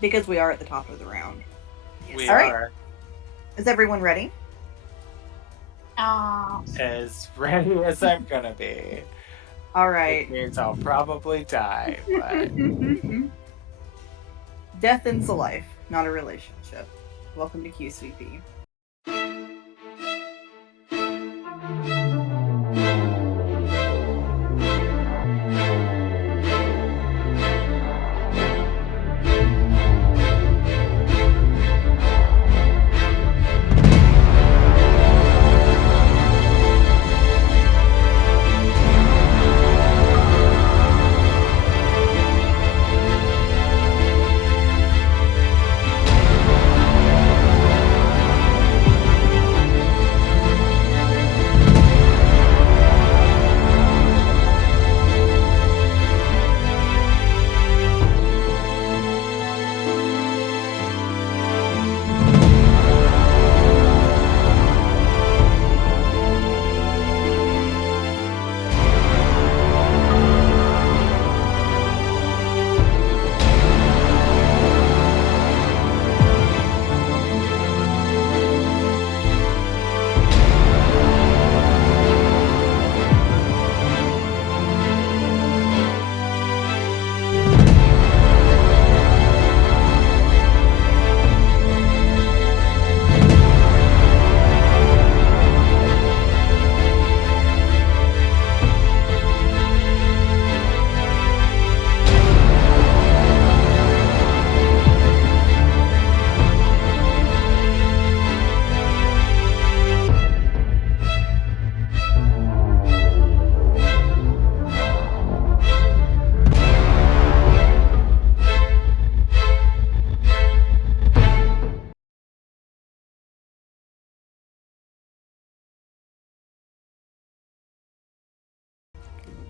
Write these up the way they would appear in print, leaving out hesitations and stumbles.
because we are at the top of the round. We All right. are Is everyone ready? as ready as I'm gonna be. All Which right. means I'll probably die, but Death ends a life, not a relationship. Welcome to QCP.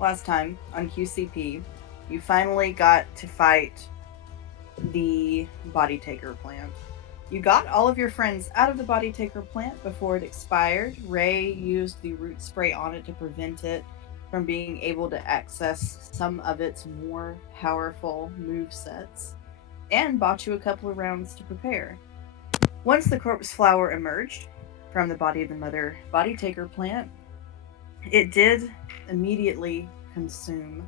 Last time on QCP, you finally got to fight the Body Taker plant. You got all of your friends out of the Body Taker plant before it expired. Ray used the root spray on it to prevent it from being able to access some of its more powerful move sets, and bought you a couple of rounds to prepare. Once the corpse flower emerged from the body of the mother Body Taker plant, it did immediately consume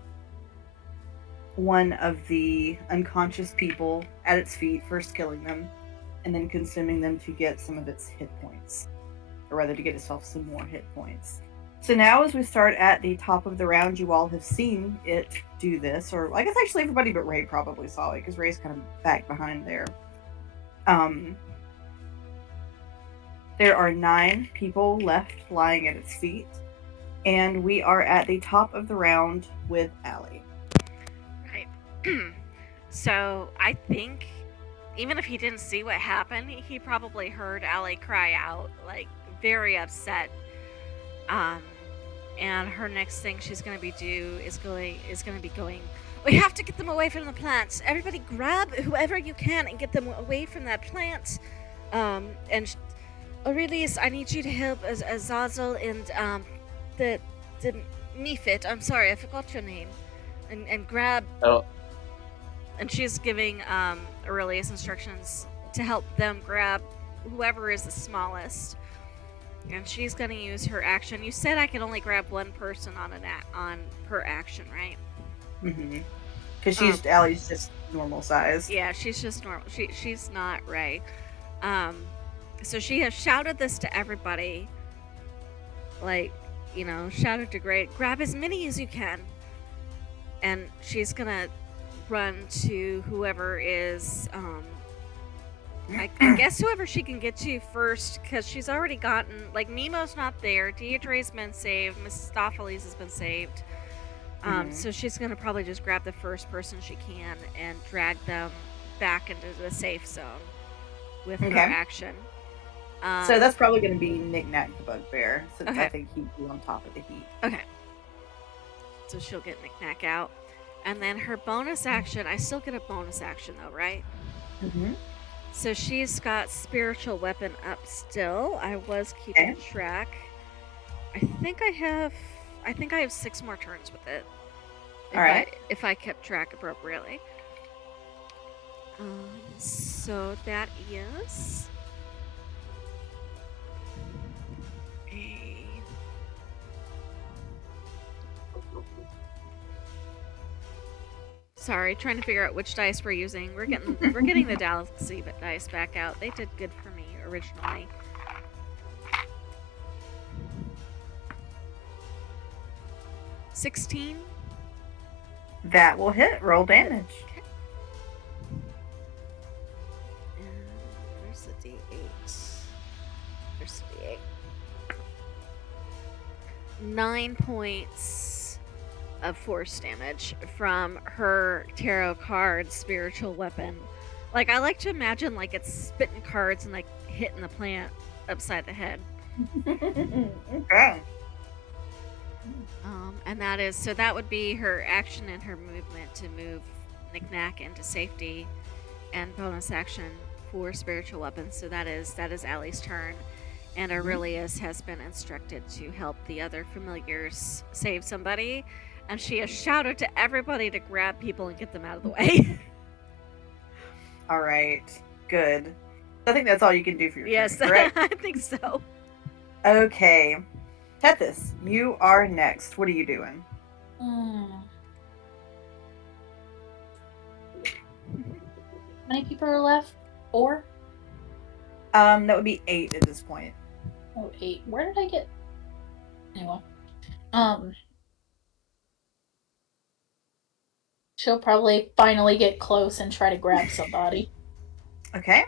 one of the unconscious people at its feet, first killing them, and then consuming them to get some of its hit points, or rather, to get itself some more hit points. So now, as we start at the top of the round, you all have seen it do this, or I guess actually everybody but Ray probably saw it because Ray's kind of back behind there. Um, there are 9 people left lying at its feet, and we are at the top of the round with Allie. Right. So I think even if he didn't see what happened, he probably heard Allie cry out, like very upset. And her next thing she's gonna be going. We have to get them away from the plants. Everybody, grab whoever you can and get them away from that plant. And Aurelius, I need you to help Azazel and the Mephit. I'm sorry, I forgot your name. And grab. oh, And she's giving Aurelius instructions to help them grab whoever is the smallest. And she's gonna use her action. You said I could only grab one person on on per action, right? Mm-hmm. Because Allie's just normal size. Yeah, she's just normal. She's not Ray. So she has shouted this to everybody. Like, shouted to grab as many as you can. And she's gonna run to whoever is I guess whoever she can get to first, because she's already gotten, like, Nemo's not there, Deidre's been saved, Mistopheles has been saved. So she's gonna probably just grab the first person she can and drag them back into the safe zone with her action. So that's probably going to be Knick-Knack the Bugbear, since Okay. I think he'd be on top of the heap. Okay. So she'll get Knick-Knack out. And then her bonus action, I still get a bonus action though, right? Mm-hmm. So she's got spiritual weapon up still. I was keeping track. I think I have 6 more turns with it. All right. If I kept track appropriately. So that is a Sorry, trying to figure out which dice we're using. We're getting the Galaxy dice back out. They did good for me originally. $16. That will hit. Roll damage. Okay. And where's the D8? There's the D8. 9 points of force damage from her tarot card spiritual weapon. Like, I like to imagine like it's spitting cards and like hitting the plant upside the head. Okay. And that would be her action and her movement to move Knick-Knack into safety, and bonus action for spiritual weapons. So that is Allie's turn, and Aurelius has been instructed to help the other familiars save somebody, and she has shouted to everybody to grab people and get them out of the way. All right. Good. I think that's all you can do for your Yes, turn, correct? I think so. Okay. Tethys, you are next. What are you doing? How many people are left? 4? That would be 8 at this point. Oh, 8. Where did I get? Anyway. She'll probably finally get close and try to grab somebody. Okay.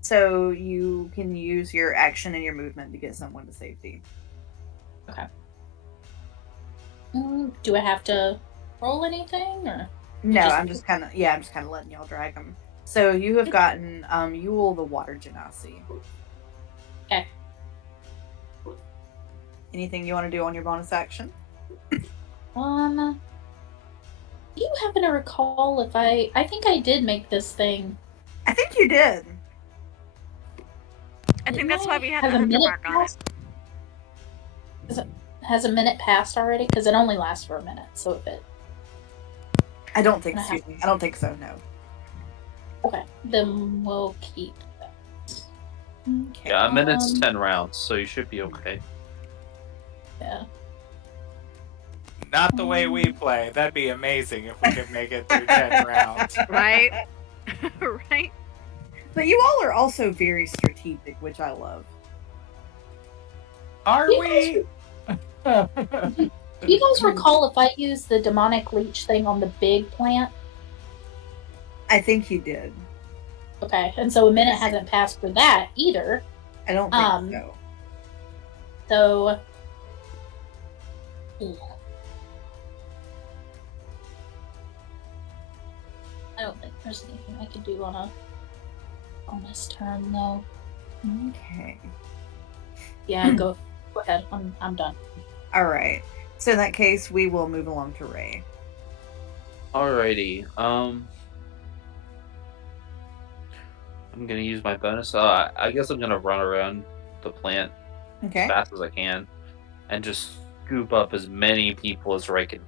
So you can use your action and your movement to get someone to safety. Okay. Do I have to roll anything, or? No, Just- I'm just kind of letting y'all drag them. So you have gotten Yule the Water Genasi. Okay. Anything you want to do on your bonus action? Do you happen to recall if I think I did make this thing? I think you did. I think that's why we have Has the a 100 minute mark on it. passed? Has a minute passed already? Because it only lasts for a minute. So if it. I don't think I so. have- I don't think so. No. Okay, then we'll keep that. Okay. Yeah, a minute's 10 rounds, so you should be okay. Yeah. Not the way we play. That'd be amazing if we could make it through 10 rounds. Right? Right? But you all are also very strategic, which I love. Are You we? Do you guys recall if I used the demonic leech thing on the big plant? I think you did. Okay, and so a minute hasn't passed for that either. I don't think so. So. Yeah. I don't think there's anything I could do on this turn though. Okay. Yeah, go ahead. I'm done. All right. So in that case, we will move along to Ray. Alrighty. I'm gonna use my bonus. I guess I'm gonna run around the plant Okay. as fast as I can, and just scoop up as many people as Ray can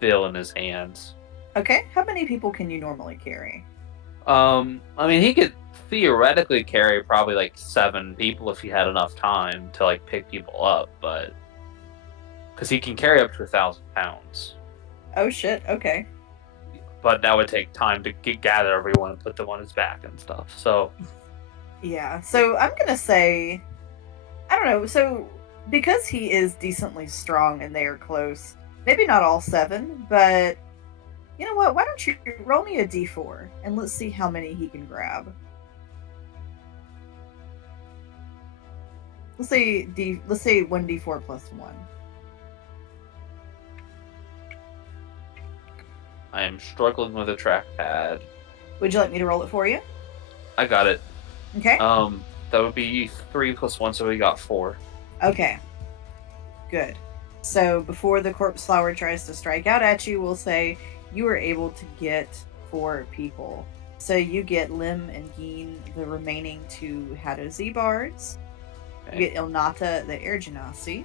fill in his hands. Okay. How many people can you normally carry? I mean, he could theoretically carry probably like 7 people if he had enough time to like pick people up, but because he can carry up to 1,000 pounds, Oh shit. Okay. but that would take time to gather everyone and put them on his back and stuff. So Yeah. So I'm gonna say, I don't know. So because he is decently strong and they are close, maybe not all 7, but you know what? Why don't you roll me a d4 and let's see how many he can grab. Let's say 1d4 plus 1. I am struggling with a trackpad. Would you like me to roll it for you? I got it. Okay. That would be 3 plus 1, so we got 4. Okay. Good. So before the corpse flower tries to strike out at you, we'll say you were able to get 4 people. So you get Lim and Geen, the remaining 2 Hadozi bards. Okay. You get Ilnata, the Air Genasi.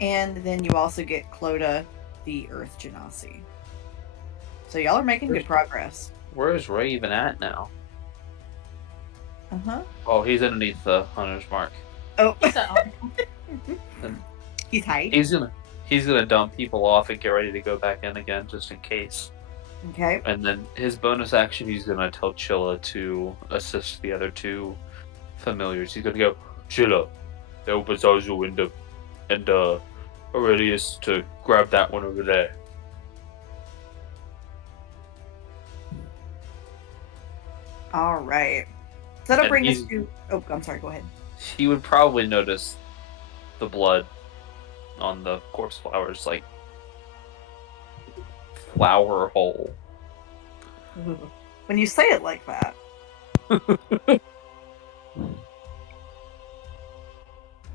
And then you also get Clodagh, the Earth Genasi. So y'all are making good progress. Where is Ray even at now? Uh-huh. Oh, he's underneath the hunter's mark. Oh. And He's high. he's gonna dump people off and get ready to go back in again just in case. Okay. And then his bonus action, he's gonna tell Chilla to assist the other two familiars. He's gonna go, Chilla, help Azazel and Aurelius to grab that one over there. All right. So that'll And bring us he's- to. Oh, I'm sorry. Go ahead. He would probably notice the blood on the corpse flowers, like flower hole. When you say it like that.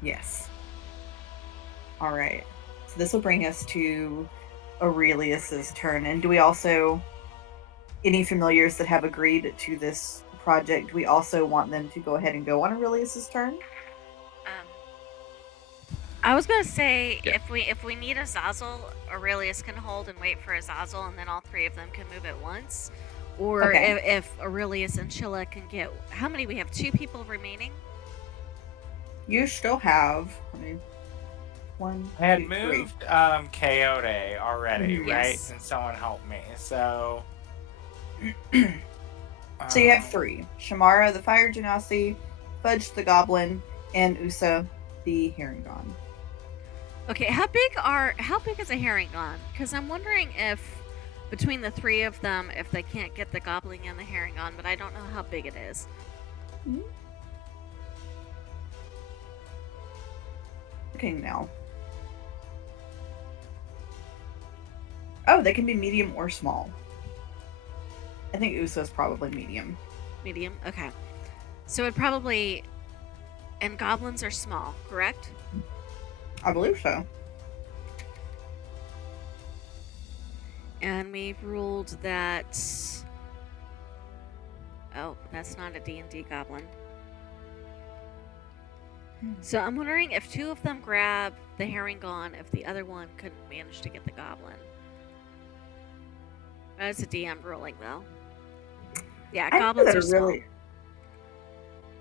Yes. All right. So this will bring us to Aurelius's turn. And do we also, any familiars that have agreed to this project, we also want them to go ahead and go on Aurelius's turn? I was gonna say Yeah. if we need Azazel, Aurelius can hold and wait for Azazel, and then all three of them can move at once. Or Okay. if Aurelius and Chilla can get, how many? We have 2 people remaining. You still have, I mean, 1, I had 2, 3. moved Coyote already, Mhm. right? Yes. And someone helped me. So So you have um, 3. Shamara, the Fire Genasi, Fudge the Goblin, and Usa, the Herringon. Okay, how big is a Herringon? Because I'm wondering if between the 3 of them, if they can't get the Goblin and the Herringon, but I don't know how big it is. Looking now. Oh, they can be medium or small. I think Usa's probably medium. Medium. Okay, so it probably, and goblins are small, correct? I believe so. And we've ruled that. Oh, that's not a D&D goblin. So I'm wondering if 2 of them grab the Herringon, if the other one couldn't manage to get the goblin. That's a DM ruling, though. Yeah, I know goblins that are small. really.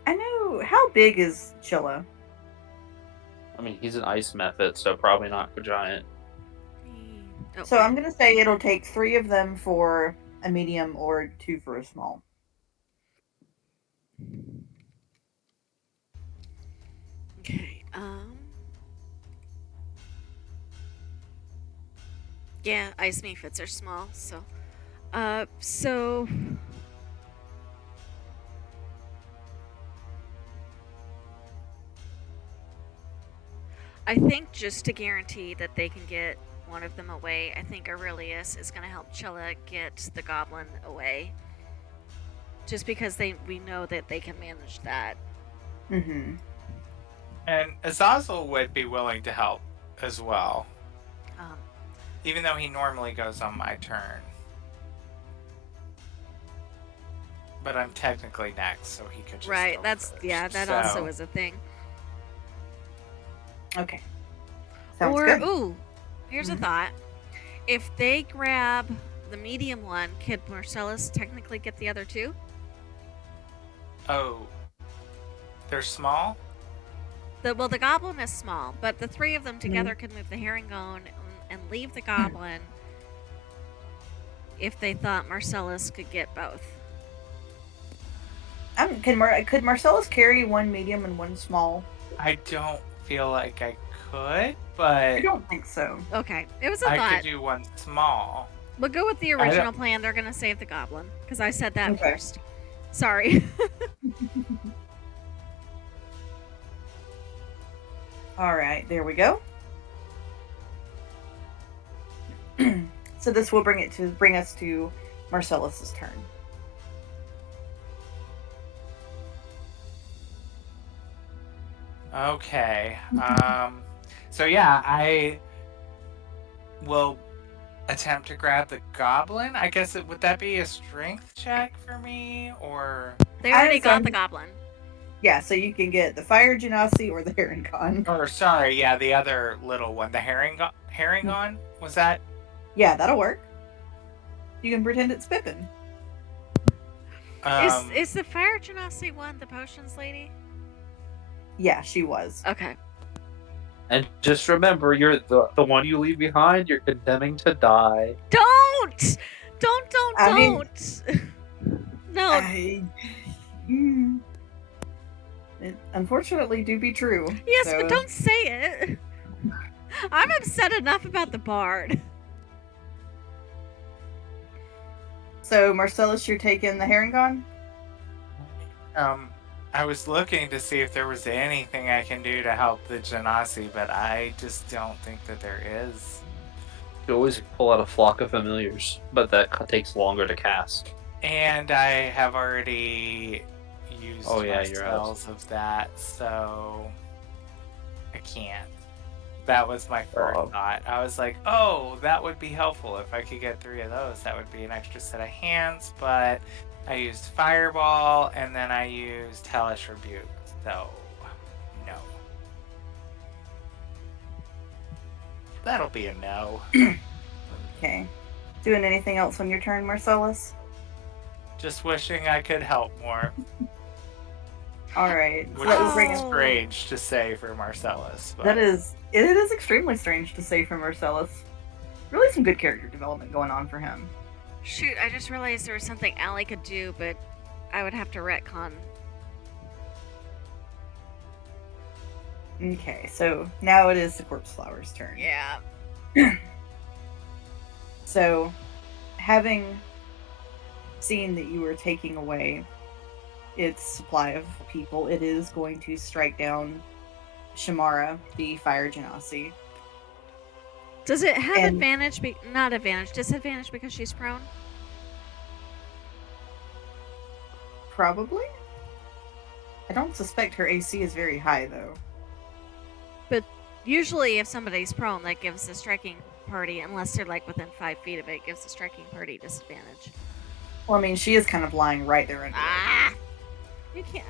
I know. How big is Chilla? I mean, he's an ice method, so probably not a giant. Oh, So I'm gonna say it'll take 3 of them for a medium or 2 for a small. Okay. Yeah, ice mephits are small, so. So. I think just to guarantee that they can get one of them away, I think Aurelius is going to help Chilla get the goblin away. Just because we know that they can manage that. Mm-hmm. And Azazel would be willing to help as well, even though he normally goes on my turn. But I'm technically next, so he could just Right, go that's, first. yeah, that also is a thing. Okay. Sounds Or, good. ooh, here's a Mhm. thought. If they grab the medium one, could Marcellus technically get the other 2? Oh, they're small? The goblin is small, but the 3 of them together could move the Herringon and leave the goblin if they thought Marcellus could get both. Could Marcellus carry 1 medium and 1 small? I don't feel like I could, I but don't think so. Okay, it was a I thought. could do 1 small. We'll go with the I don't- original plan. They're gonna save the goblin because I said that Okay. first. Sorry. All right, there we go. So this will bring us to Marcellus's turn. Okay. So yeah, I will attempt to grab the goblin. I guess would that be a strength check for me, or They already As, got the goblin. Yeah, so you can get the Fire Genasi or the Herringon. sorry, yeah, the other little one, the Herringon. Was that? Yeah, that'll work. You can pretend it's Pippin. Is the fire genasi one the potions lady? Yeah, she was. Okay. And just remember, you're the one you leave behind. You're condemning to die. Don't! I mean- Don't! No. It unfortunately do be true. Yes, so- but don't say it. I'm upset enough about the bard. So, Marcellus, you're taking the Herringon? I was looking to see if there was anything I can do to help the Genasi, but I just don't think that there is. You can always pull out a flock of familiars, but that takes longer to cast. And I have already used Oh, yeah, my you're out. spells of that, so I can't. That was my first thought. I was like, oh, that would be helpful. If I could get 3 of those, that would be an extra set of hands, but I used Fireball, and then I used Hellish Rebuke, so no. That'll be a no. Okay. Doing anything else on your turn, Marcellus? Just wishing I could help more, Alright. which That will is bring us. strange to say for Marcellus. But... It is extremely strange to say for Marcellus. Really some good character development going on for him. Shoot, I just realized there was something Allie could do, but I would have to retcon. Okay, so now it is the Corpse Flower's turn. Yeah. So, having seen that you were taking away its supply of people, it is going to strike down Shamara, the Fire Genasi. Does it have And- advantage? Not advantage. Disadvantage because she's prone? Probably? I don't suspect her AC is very high, though. Usually, if somebody's prone, that gives the striking party, unless they're like within 5 feet of it, gives the striking party disadvantage. Well, I mean, she is kind of lying right there under it. Ah! You can't.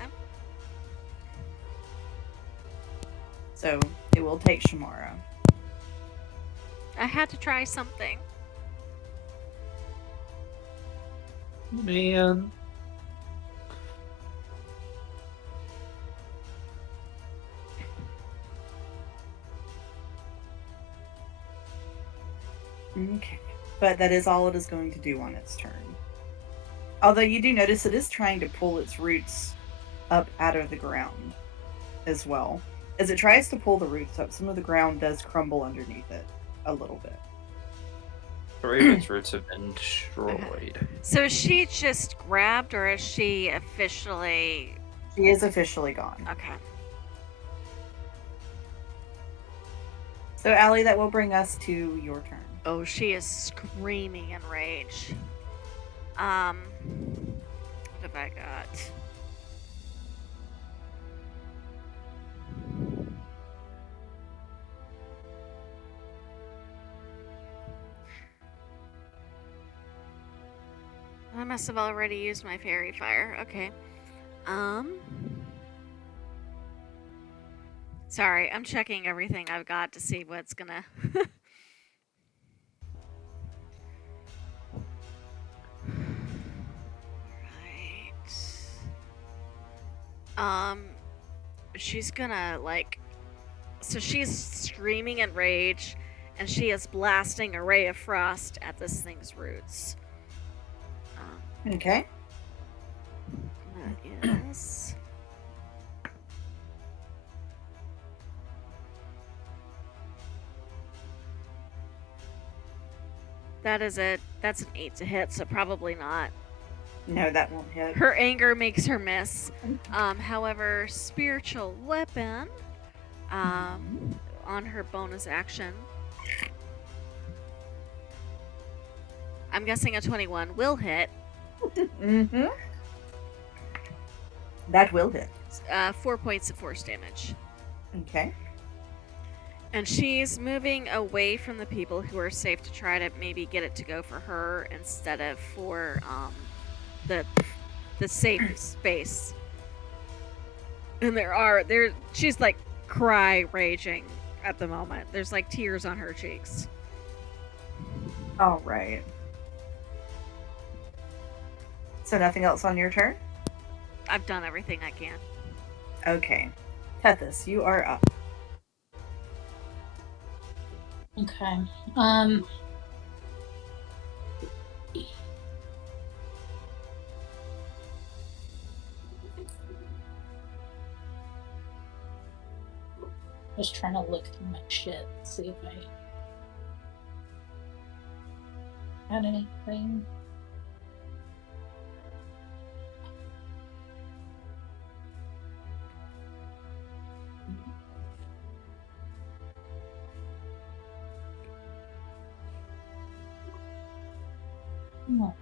So, it will take Shamara. I had to try something. Man. Okay. But that is all it is going to do on its turn. Although you do notice it is trying to pull its roots up out of the ground as well. As it tries to pull the roots up, some of the ground does crumble underneath it a little bit. The Raven's roots have been destroyed. So is she just grabbed, or is she officially... She is officially gone. Okay. So, Allie, that will bring us to your turn. Oh, she is screaming in rage. What have I got? I must have already used my fairy fire. Okay. Sorry, I'm checking everything I've got to see what's gonna... Right. She's gonna, like... So she's screaming in rage, and she is blasting a ray of frost at this thing's roots. Okay. That is... That's an 8 to hit, so probably not. No, that won't hit. Her anger makes her miss. However, spiritual weapon, on her bonus action, I'm guessing a 21 will hit. Mm-hmm. That will hit. 4 points of force damage. Okay. And she's moving away from the people who are safe to try to maybe get it to go for her instead of for the safe space. And she's like cry raging at the moment. There's like tears on her cheeks. All right. So nothing else on your turn? I've done everything I can. Okay. Tethys, you are up. Okay. Just trying to look through my shit, see if I had anything. No.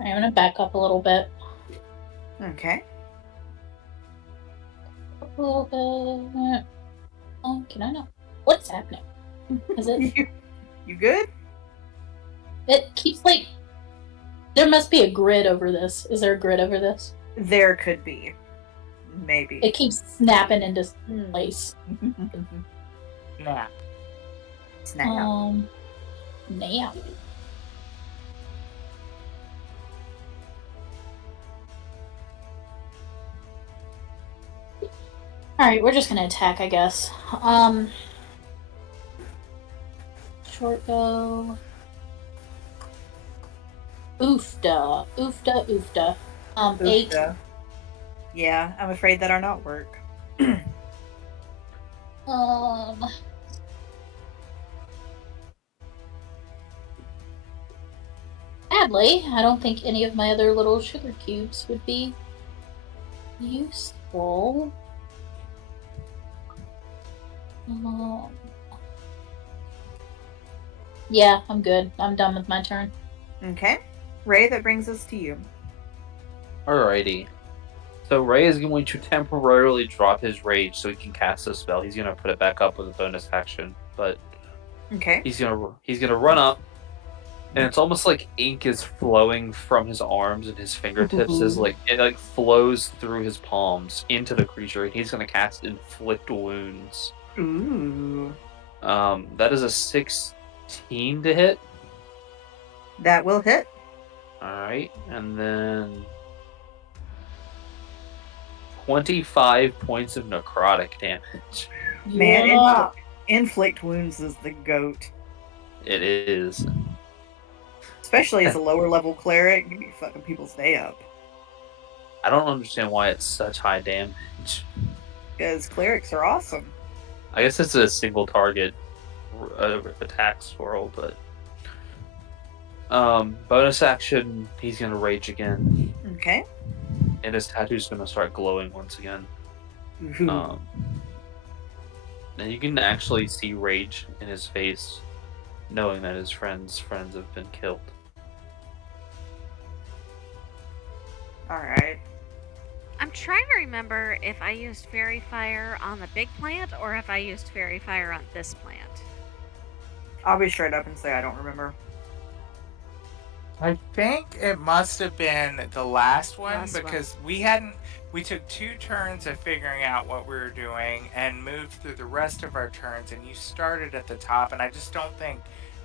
I'm gonna back up a little bit. Okay. A little bit. Can I know what's happening? Is it? You good? It keeps like. There must be a grid over this. Is there a grid over this? There could be. Maybe. It keeps snapping into place. Nap. Snap. Nap. Alright, we're just gonna attack, I guess. Short bow. Oofda. 8. Oofda. Yeah, I'm afraid that'll not work. Sadly, I don't think any of my other little sugar cubes would be useful. Yeah, I'm good. I'm done with my turn. Okay. Ray, that brings us to you. Alrighty. So Ray is going to temporarily drop his rage so he can cast a spell. He's gonna put it back up with a bonus action, but Okay. he's gonna run up, and it's almost like ink is flowing from his arms and his fingertips as it flows through his palms into the creature, and he's gonna cast Inflict Wounds. Ooh. That is a 16 to hit. That will hit. Alright, and then 25 points of necrotic damage. Man, Yeah. inflict wounds is the goat. It is. Especially as a lower level cleric, you be fucking people's day up. I don't understand why it's such high damage. Because clerics are awesome. I guess it's a single target attack swirl, but bonus action, he's gonna rage again, Okay. and his tattoo's gonna start glowing once again. Ooh. And you can actually see rage in his face, knowing that his friends have been killed. Alright. I'm trying to remember if I used Fairy Fire on the big plant or if I used Fairy Fire on this plant. I'll be straight up and say I don't remember. I think it must have been the last one Last one. because we took 2 turns of figuring out what we were doing and moved through the rest of our turns, and you started at the top, and I just don't think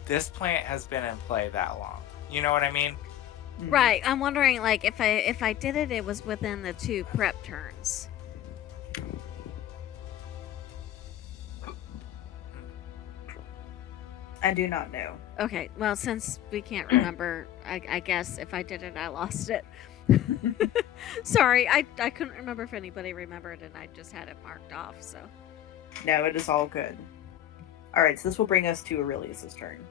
this plant has been in play that long. You know what I mean? Mm. Right. I'm wondering, like, if I did it, it was within the 2 prep turns. I do not know. Okay. Well, since we can't remember, I guess if I did it, I lost it. Sorry, I couldn't remember if anybody remembered, and I just had it marked off. So. No, it is all good. Alright, so this will bring us to Aurelius's turn.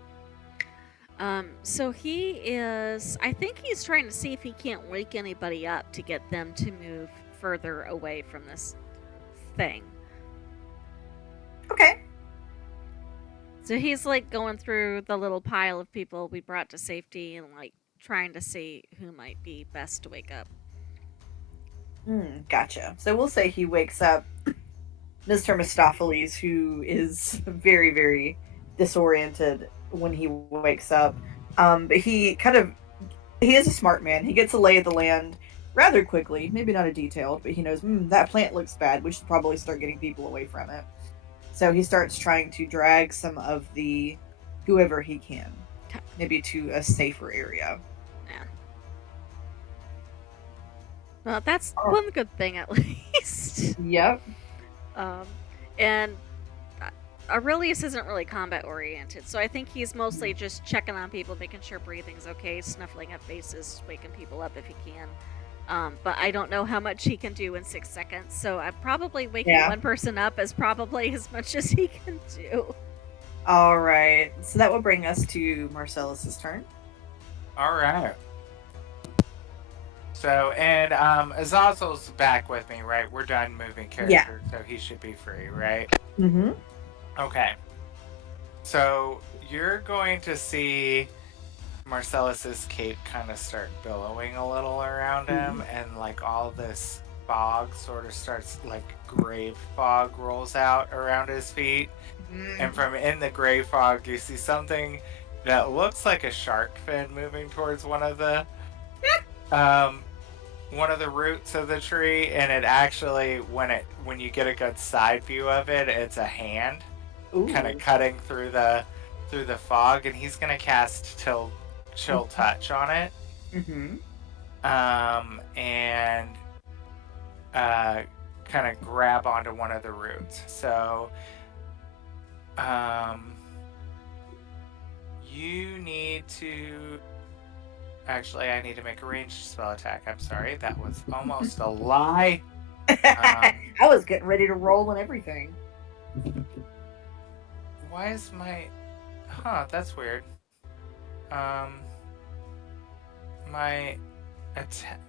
So he is. I think he's trying to see if he can't wake anybody up to get them to move further away from this thing. Okay. So he's like going through the little pile of people we brought to safety and like trying to see who might be best to wake up. Gotcha. So we'll say he wakes up Mr. Mistopheles, who is very, very disoriented when he wakes up. But he is a smart man. He gets a lay of the land rather quickly. Maybe not a detailed, but he knows, that plant looks bad. We should probably start getting people away from it. So he starts trying to drag some of the whoever he can, Okay. maybe to a safer area. Yeah. Well, that's Oh. one good thing at least. Yep. And Aurelius isn't really combat oriented, so I think he's mostly just checking on people, making sure breathing's okay, snuffling at faces, waking people up if he can. But I don't know how much he can do in 6 seconds, so I'm probably waking one person up is probably as much as he can do. All right. So that will bring us to Marcellus's turn. All right. So, and Azazel's back with me, right? We're done moving characters, so he should be free, right? Mm-hmm. Okay. So you're going to see Marcellus's cape kind of start billowing a little around him, and like all this fog sort of starts, like gray fog rolls out around his feet. And from in the gray fog, you see something that looks like a shark fin moving towards one of the roots of the tree, and it actually, when you get a good side view of it, it's a hand kind of cutting through the fog, and he's gonna cast chill touch on it. And kind of grab onto one of the roots. So you need to actually, I need to make a ranged spell attack. I'm sorry, that was almost a lie. I was getting ready to roll and everything. Why is my... that's weird.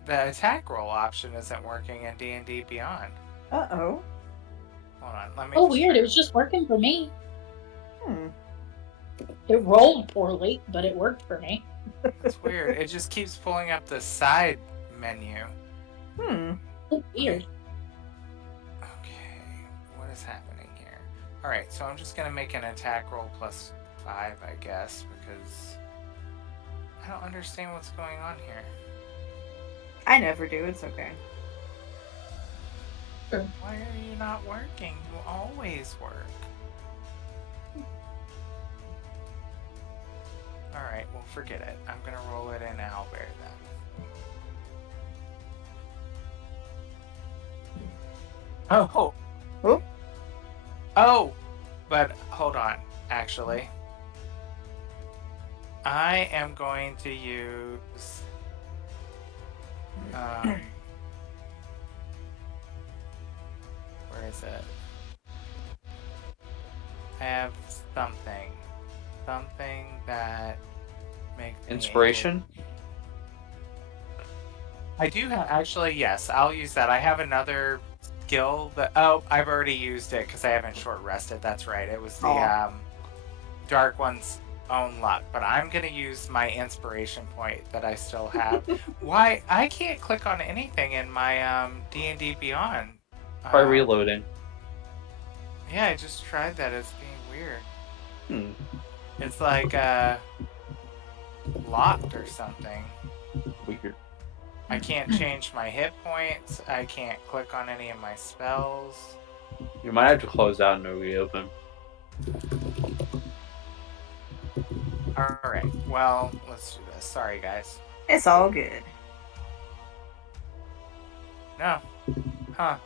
The attack roll option isn't working in D&D Beyond. Uh-oh. Hold on, let me... Oh, weird. It was just working for me. Hmm. It rolled poorly, but it worked for me. It's weird. It just keeps pulling up the side menu. Oh, weird. Okay, what is happening here? Alright, so I'm just going to make an attack roll plus 5, I guess, because I don't understand what's going on here. I never do. It's okay. Sure. Why are you not working? You always work. Alright, well, forget it. I'm going to roll it in Owlbear then. Oh! Oh! Oh! But hold on, actually. I am going to use... where is it? I have something. Something that makes me Inspiration? I do have, actually, yes, I'll use that. I have another skill that, oh, I've already used it because I haven't short rested. That's right. It was the Dark One's own luck. But I'm going to use my inspiration point that I still have. Why? I can't click on anything in my D&D Beyond. Try reloading. Yeah, I just tried that. It's being weird. It's like locked or something. Weird. I can't change my hit points. I can't click on any of my spells. You might have to close out and reopen. Alright, well, let's do this. Sorry, guys. It's all good. No. Huh.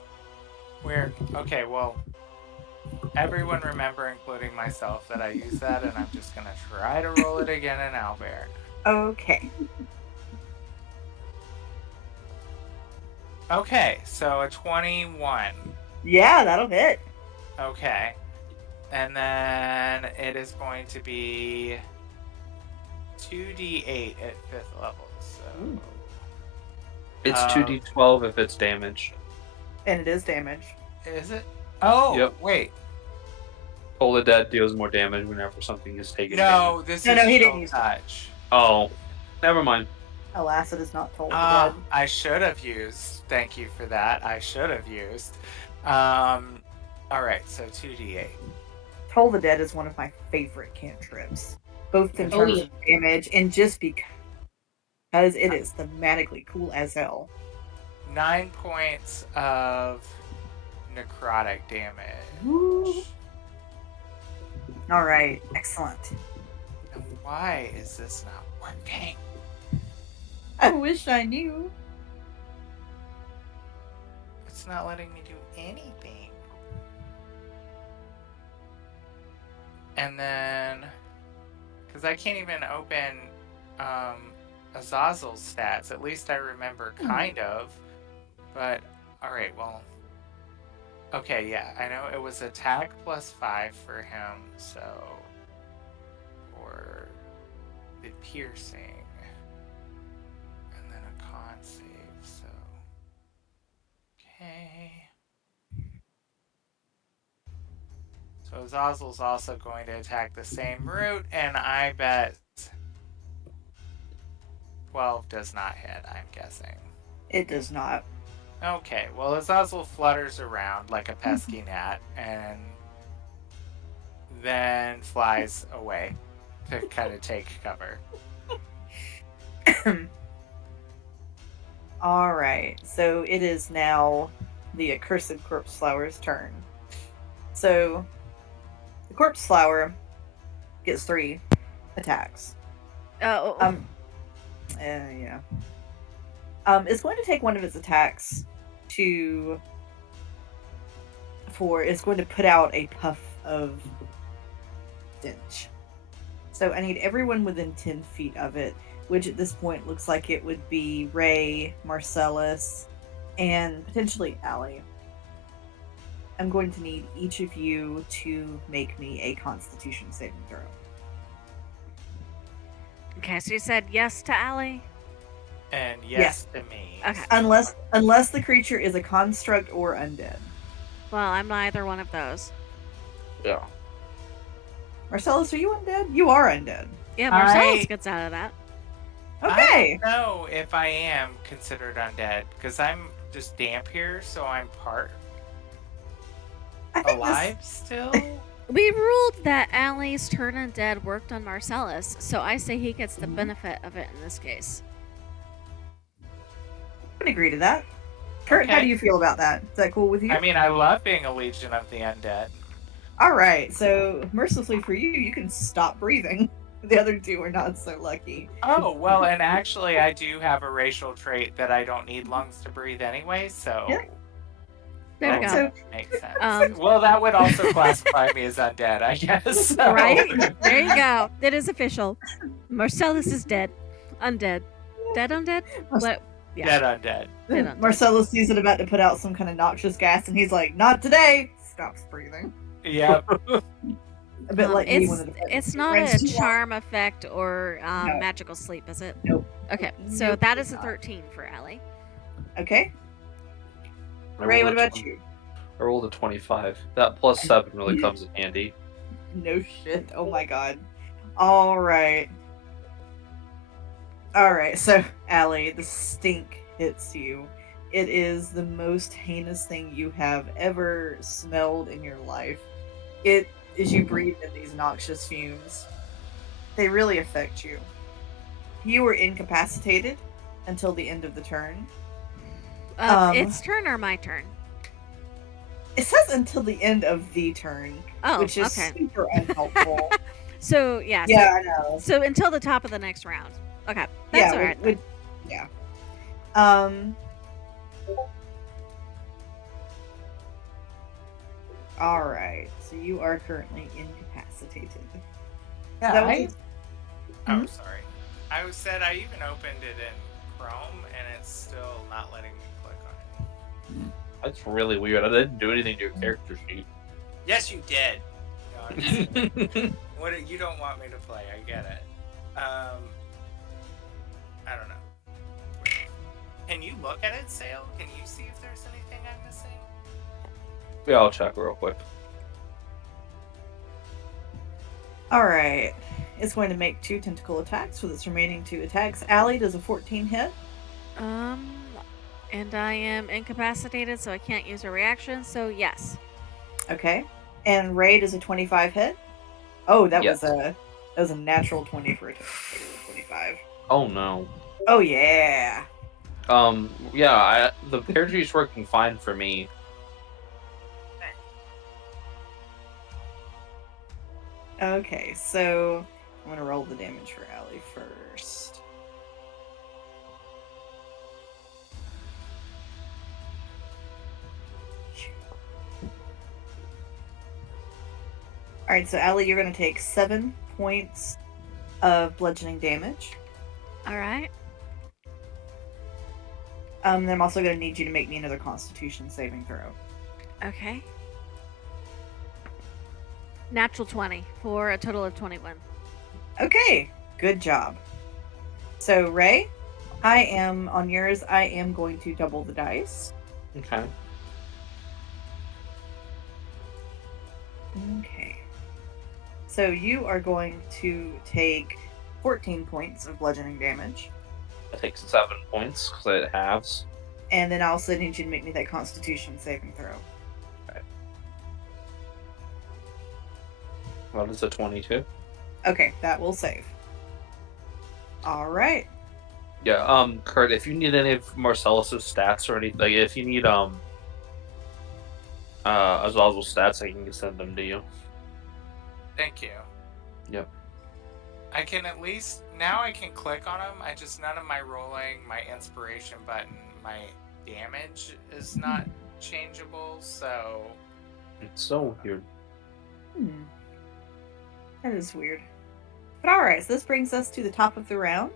Weird. Okay, well, everyone remember, including myself, that I used that, and I'm just gonna try to roll it again in Owlbear. Okay. Okay, so a 21. Yeah, that'll hit. Okay. And then it is going to be 2d8 at 5th level, so... It's 2d12 if it's damage. And it is damage. Is it? Oh, Yep. Wait. Toll the Dead deals more damage whenever something is taken No, this is he didn't Chill use touch. Oh, never mind. Alas, it is not told. I should have used. Thank you for that. I should have used. Alright, so 2d8. Toll the Dead is one of my favorite cantrips, both in terms of damage and just because it is thematically cool as hell. 9 points of necrotic damage. Woo. All right, excellent. And why is this not working? I wish I knew. It's not letting me do anything. And then, because I can't even open Azazel's stats. At least I remember kind of. But, alright, well. Okay, yeah, I know it was attack +5 for him, so. For the piercing. And then a con save, so. Okay. So Azazel's also going to attack the same route, and I bet 12 does not hit, I'm guessing. It does not. Okay, well, Azazel flutters around like a pesky gnat and then flies away to kind of take cover. All right, so it is now the accursed corpse flower's turn. So the corpse flower gets 3 attacks. Oh. Yeah. It's going to take one of its attacks it's going to put out a puff of stench. So I need everyone within 10 feet of it, which at this point looks like it would be Ray, Marcellus, and potentially Allie. I'm going to need each of you to make me a Constitution saving throw. Okay, so you said yes to Allie? And yes to me. Okay. Unless the creature is a construct or undead. Well, I'm neither one of those. Yeah. Marcellus, are you undead? You are undead. Yeah, Marcellus gets out of that. Okay. I don't know if I am considered undead, because I'm just damp here, so I'm part I think alive still. We ruled that Allie's turn undead worked on Marcellus, so I say he gets the benefit of it in this case. I can agree to that. Kurt, how Okay. do you feel about that? Is that cool with you? I mean, I love being a Legion of the Undead. All right. So mercifully for you, you can stop breathing. The other two are not so lucky. Oh, well, and actually, I do have a racial trait that I don't need lungs to breathe anyway, so Yeah. There we that go. So makes sense. Um, Well, that would also classify me as undead, I guess. So. Right? There you go. It is official. Marcellus is dead. Undead. Dead undead? What? Yeah. Dead undead. Dead undead. Marcellus sees it about to put out some kind of noxious gas, and he's like, "Not today!" Stops breathing. Yep. A bit like me when It's not Friends a too long. charm effect or No. magical sleep, is it? Nope. Okay, so Nope, that it's is a not. 13 for Allie. Okay. I Ray, what rolled a about 20 you? I rolled a 25. That +7 really comes in handy. No shit. Oh my god. All right. All right. So, Allie, the stink hits you. It is the most heinous thing you have ever smelled in your life. It is you breathe in these noxious fumes. They really affect you. You were incapacitated until the end of the turn. Its turn or my turn? It says until the end of the turn, Oh, which is okay. super unhelpful. So, yeah. Yeah, I know. So until the top of the next round. Okay, that's Yeah, alright. would- yeah. Um. All right. So you are currently incapacitated. Yeah, That I- was- Oh, sorry. I said I even opened it in Chrome, and it's still not letting me click on it. That's really weird. I didn't do anything to your character sheet. Yes, you did. No, I'm just kidding. What you don't want me to play? I get it. I don't know. Can you look at it, Sale? Can you see if there's anything I'm missing? Yeah, I'll check real quick. All right. It's going to make 2 tentacle attacks with its remaining 2 attacks. Allie does a 14 hit. And I am incapacitated, so I can't use a reaction, so yes. Okay. And Ray does a 25 hit. Oh, that Yes. was a natural 20 for a total of 25. Oh no. Oh yeah. Yeah, the character sheet's working fine for me. Okay, so I'm gonna roll the damage for Allie first. Alright, so Allie, you're gonna take 7 points of bludgeoning damage. All right. Then I'm also gonna need you to make me another Constitution saving throw. Okay. Natural 20 for a total of 21. Okay, good job. So Ray, I am on yours. I am going to double the dice. Okay. Okay. So you are going to take 14 points of bludgeoning damage. That takes 7 points because it halves. And then I also need you to make me that Constitution saving throw. What is a 22? Okay, that will save. Alright. Yeah, Kurt, if you need any of Marcellus's stats or anything, like if you need Azazul's stats, I can send them to you. Thank you. Yep. I can at least now I can click on them. I just none of my rolling, my inspiration button, my damage is not changeable. So It's so weird. That is weird. But alright, so this brings us to the top of the round.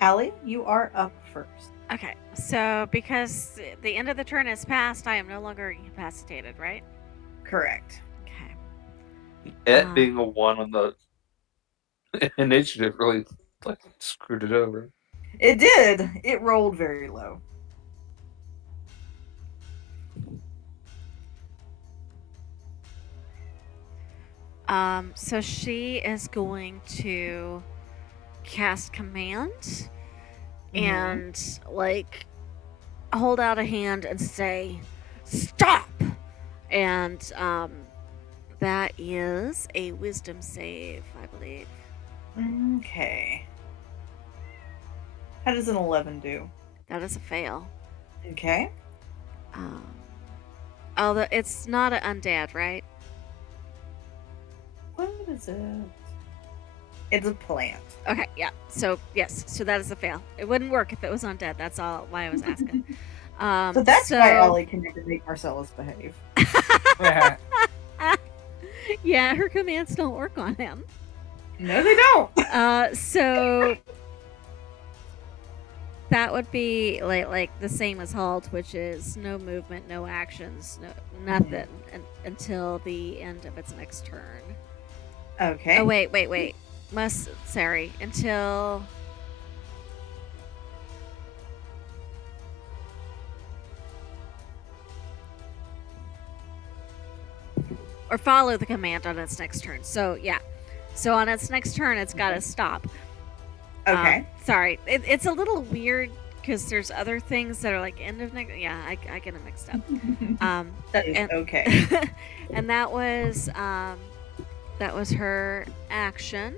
Allie, you are up first. Okay, so because the end of the turn is passed, I am no longer incapacitated, right? Correct. Okay. It being a 1 on the initiative really like screwed it over. It did. It rolled very low. So she is going to cast command and like hold out a hand and say stop, and that is a wisdom save, I believe. Okay. How does an 11 do? That is a fail. Okay. Although it's not an undead, right? What is it? It's a plant. Okay, yeah. So yes, so that is a fail. It wouldn't work if it was undead. That's all why I was asking. So that's why Ellie can never make Marcellus behave. Yeah, her commands don't work on him. No, they don't. So that would be like the same as halt, which is no movement, no actions, nothing until the end of its next turn. Okay. Oh wait. Until or follow the command on its next turn. So yeah. So on its next turn, it's got to stop. Okay. Sorry, it's a little weird because there's other things that are like end of next. Yeah, I get them mixed up. That is okay. And that was her action.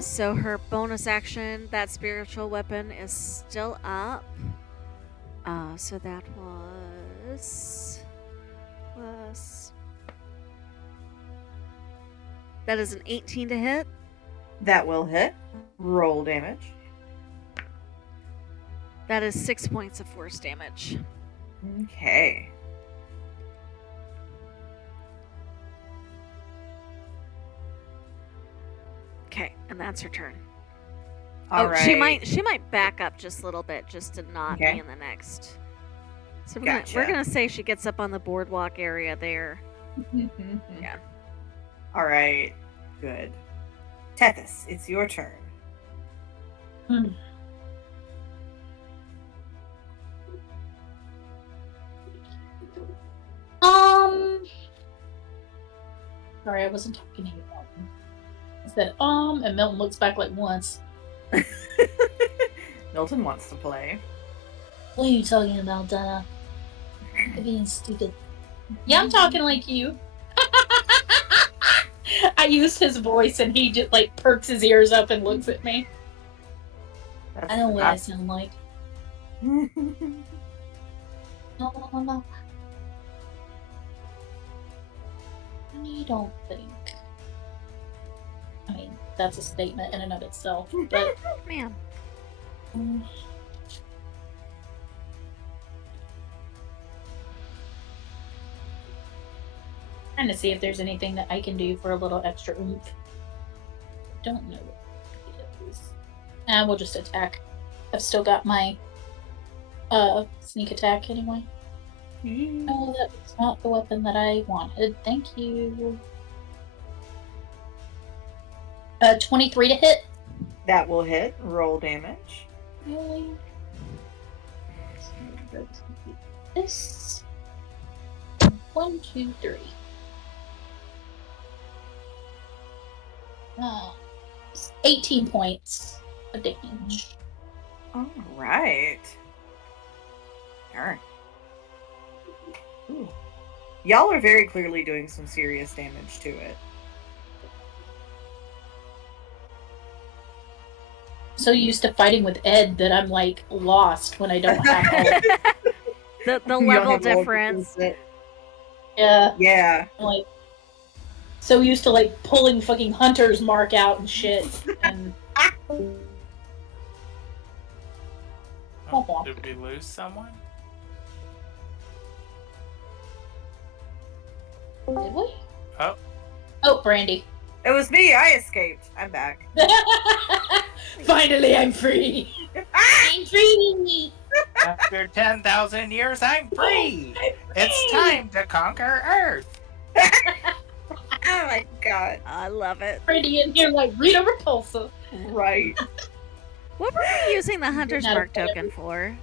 So her bonus action, that spiritual weapon, is still up. So that was plus. That is an 18 to hit. That will hit. Roll damage. That is 6 points of force damage. Okay. Okay, and that's her turn. All right. She might back up just a little bit just to not be Okay. in the next. So Gotcha. we're gonna say she gets up on the boardwalk area there. Yeah. All right. Good. Tethys, it's your turn. Sorry, I wasn't talking to you. I said, and Milton looks back like once. Milton wants to play. What are you talking about, Donna? You're being stupid. Yeah, I'm talking like you. I used his voice and he just like perks his ears up and looks at me. I know what I sound like. No. I don't think. that's a statement in and of itself. But Man. Trying to see if there's anything that I can do for a little extra oomph. Don't know what it is. We'll just attack. I've still got my sneak attack anyway. No, that's not the weapon that I wanted. Thank you. 23 to hit. That will hit. Roll damage. Really? This. 1, 2, 3. 18 points of damage. All right. Darn. Ooh. Y'all are very clearly doing some serious damage to it. So used to fighting with Ed that I'm like lost when I don't have all. The You don't level have all the difference. things Yeah. Yeah. I'm like so used to like pulling fucking hunter's mark out and shit. And Did we lose someone? did we? Oh. Oh, Brandy. It was me. I escaped. I'm back. Finally, I'm free. I'm free. After 10,000 years, I'm free! It's time to conquer Earth! Oh my god. I love it. Brandy in here like Rita Repulsa. Right. What were we using the Hunter's Not a Mark fan. token for?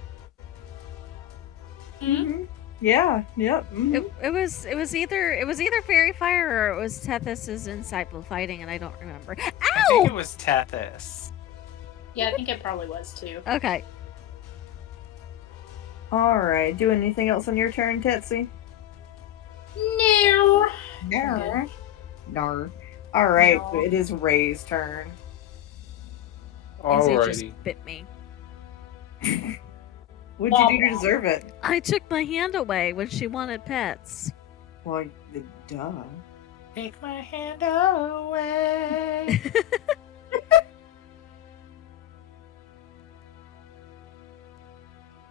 Mm-hmm. Yeah. Yep. Mhm. It was either Fairy Fire or it was Tethys's Insightful Fighting, and I don't remember. I think it Ow! was Tethys. Yeah, I think it probably was too. Okay. All right. Do anything else on your turn, Tetsu? No. No. No. All right. No. So it is Ray's turn. Izzy just Alrighty. bit me. What'd you do to deserve it? I took my hand away when she wanted pets. Well, duh. Take my hand away.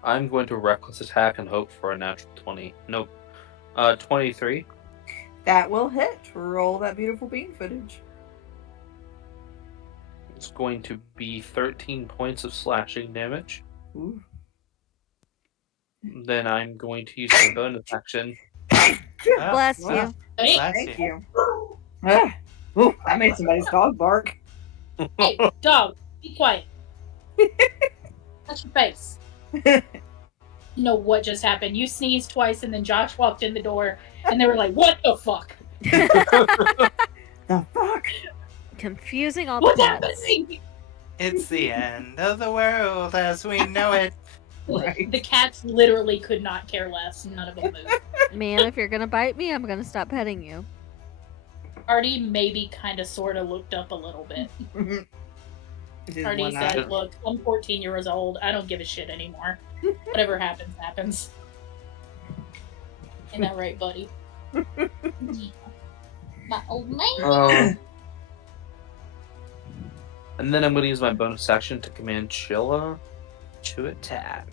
I'm going to reckless attack and hope for a natural 20. Nope. 23. That will hit. Roll that beautiful bean footage. It's going to be 13 points of slashing damage. Ooh. Then I'm going to use my bonus action. Oh, Bless wow. you. Hey, Bless Thank you. you. Ah. Ooh, that made somebody's dog bark. hey, dog, be quiet. Touch your face. You know what just happened? You sneezed twice, and then Josh walked in the door, and they were like, "What the fuck? The fuck? Confusing all the What's pets. happening?" It's the end of the world as we know it. Right. The cats literally could not care less. None of them moved. Man, if you're gonna bite me, I'm gonna stop petting you. Artie maybe kind of sort of looked up a little bit. It is Artie one eye. said, "Look, I'm 14 years old. I don't give a shit anymore. Whatever happens, happens." Ain't that right, buddy? My old man. And then I'm going to use my bonus action to command Chilla to attack.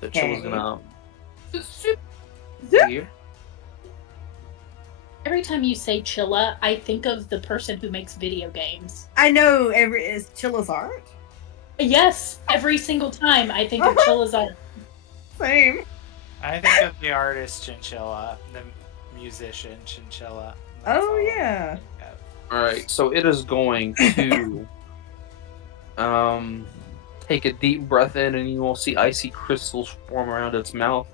So Chilla's gonna here. Every time you say Chilla, I think of the person who makes video games. I know is Chilla's art. Yes, every single time I think of Chilla's art. Same. I think of the artist Chinchilla, the musician Chinchilla. That's Oh all I yeah. think of. Alright, so it is going to take a deep breath in, and you will see icy crystals form around its mouth,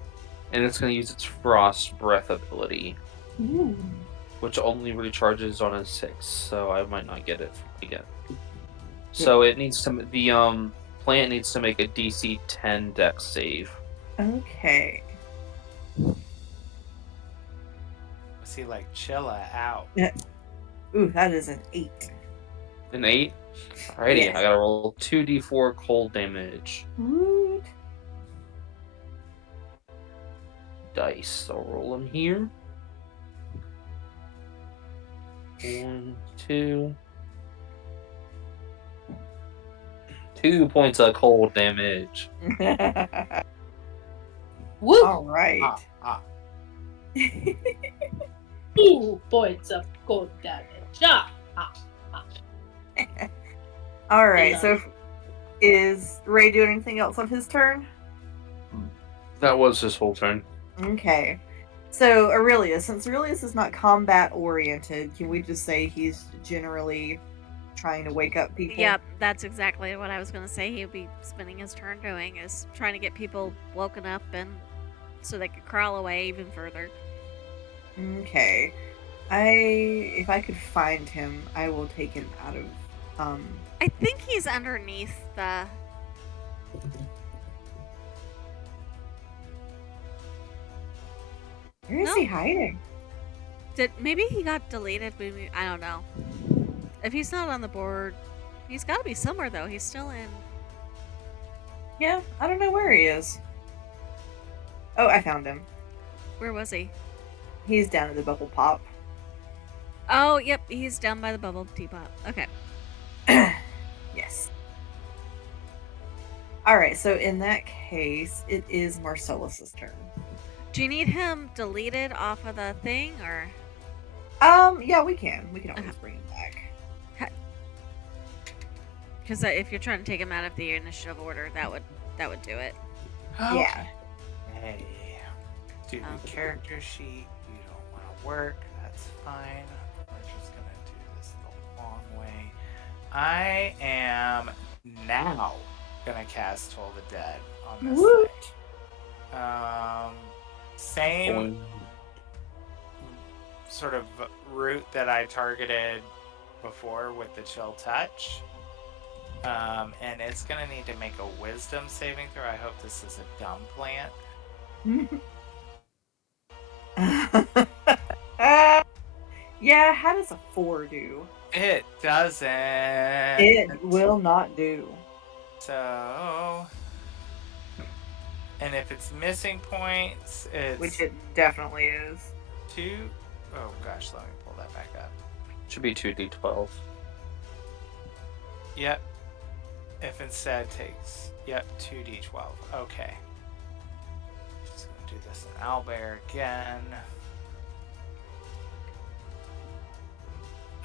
and it's going to use its frost breath ability, Ooh. which only recharges on a 6, so I might not get it again. So it needs to the plant needs to make a DC 10 Dex save. Okay. See, like, Chilla out. Ooh, that is an 8. An 8. Alrighty, Yes. I gotta roll 2d4 cold damage. Woot. Dice. I'll roll them here. 1, 2, 2 points of cold damage. Woo! All right. Ah. 2 points of cold damage. All right. love So, is Ray doing anything else on his turn? That was his whole turn. Okay. So, Aurelius, since Aurelius is not combat oriented, can we just say he's generally trying to wake up people? Yep, that's exactly what I was going to say. He would be spending his turn doing, is trying to get people woken up and so they could crawl away even further. Okay. If I could find him, I will take him out of I think he's underneath the. Where is he hiding? Maybe he got deleted. Maybe, I don't know. If he's not on the board, he's got to be somewhere though. He's still in. Yeah, I don't know where he is. Oh, I found him. Where was he? He's down at the bubble pop. Oh, yep, he's down by the bubble teapot. Okay. Yes. Alright, so in that case, it is Marcellus's turn. Do you need him deleted off of the thing, or? Yeah, we can. We can always bring him back. Because if you're trying to take him out of the initiative order, that would do it. Okay. Yeah. Hey. Do the character sheet. You don't want to work. That's fine. We're just gonna do this the long way. I am now gonna cast Toll the Dead on this Woot. thing. Same sort of route that I targeted before with the chill touch. And it's gonna need to make a wisdom saving throw. I hope this is a dumb plant. Yeah, how does a 4 do? It doesn't. It will not do. So, and if it's missing points, it's Which it definitely is. 2. Oh gosh, let me pull that back up. Should be 2d12. Yep. If instead takes 2d12. Okay. Just gonna do this in Owlbear again.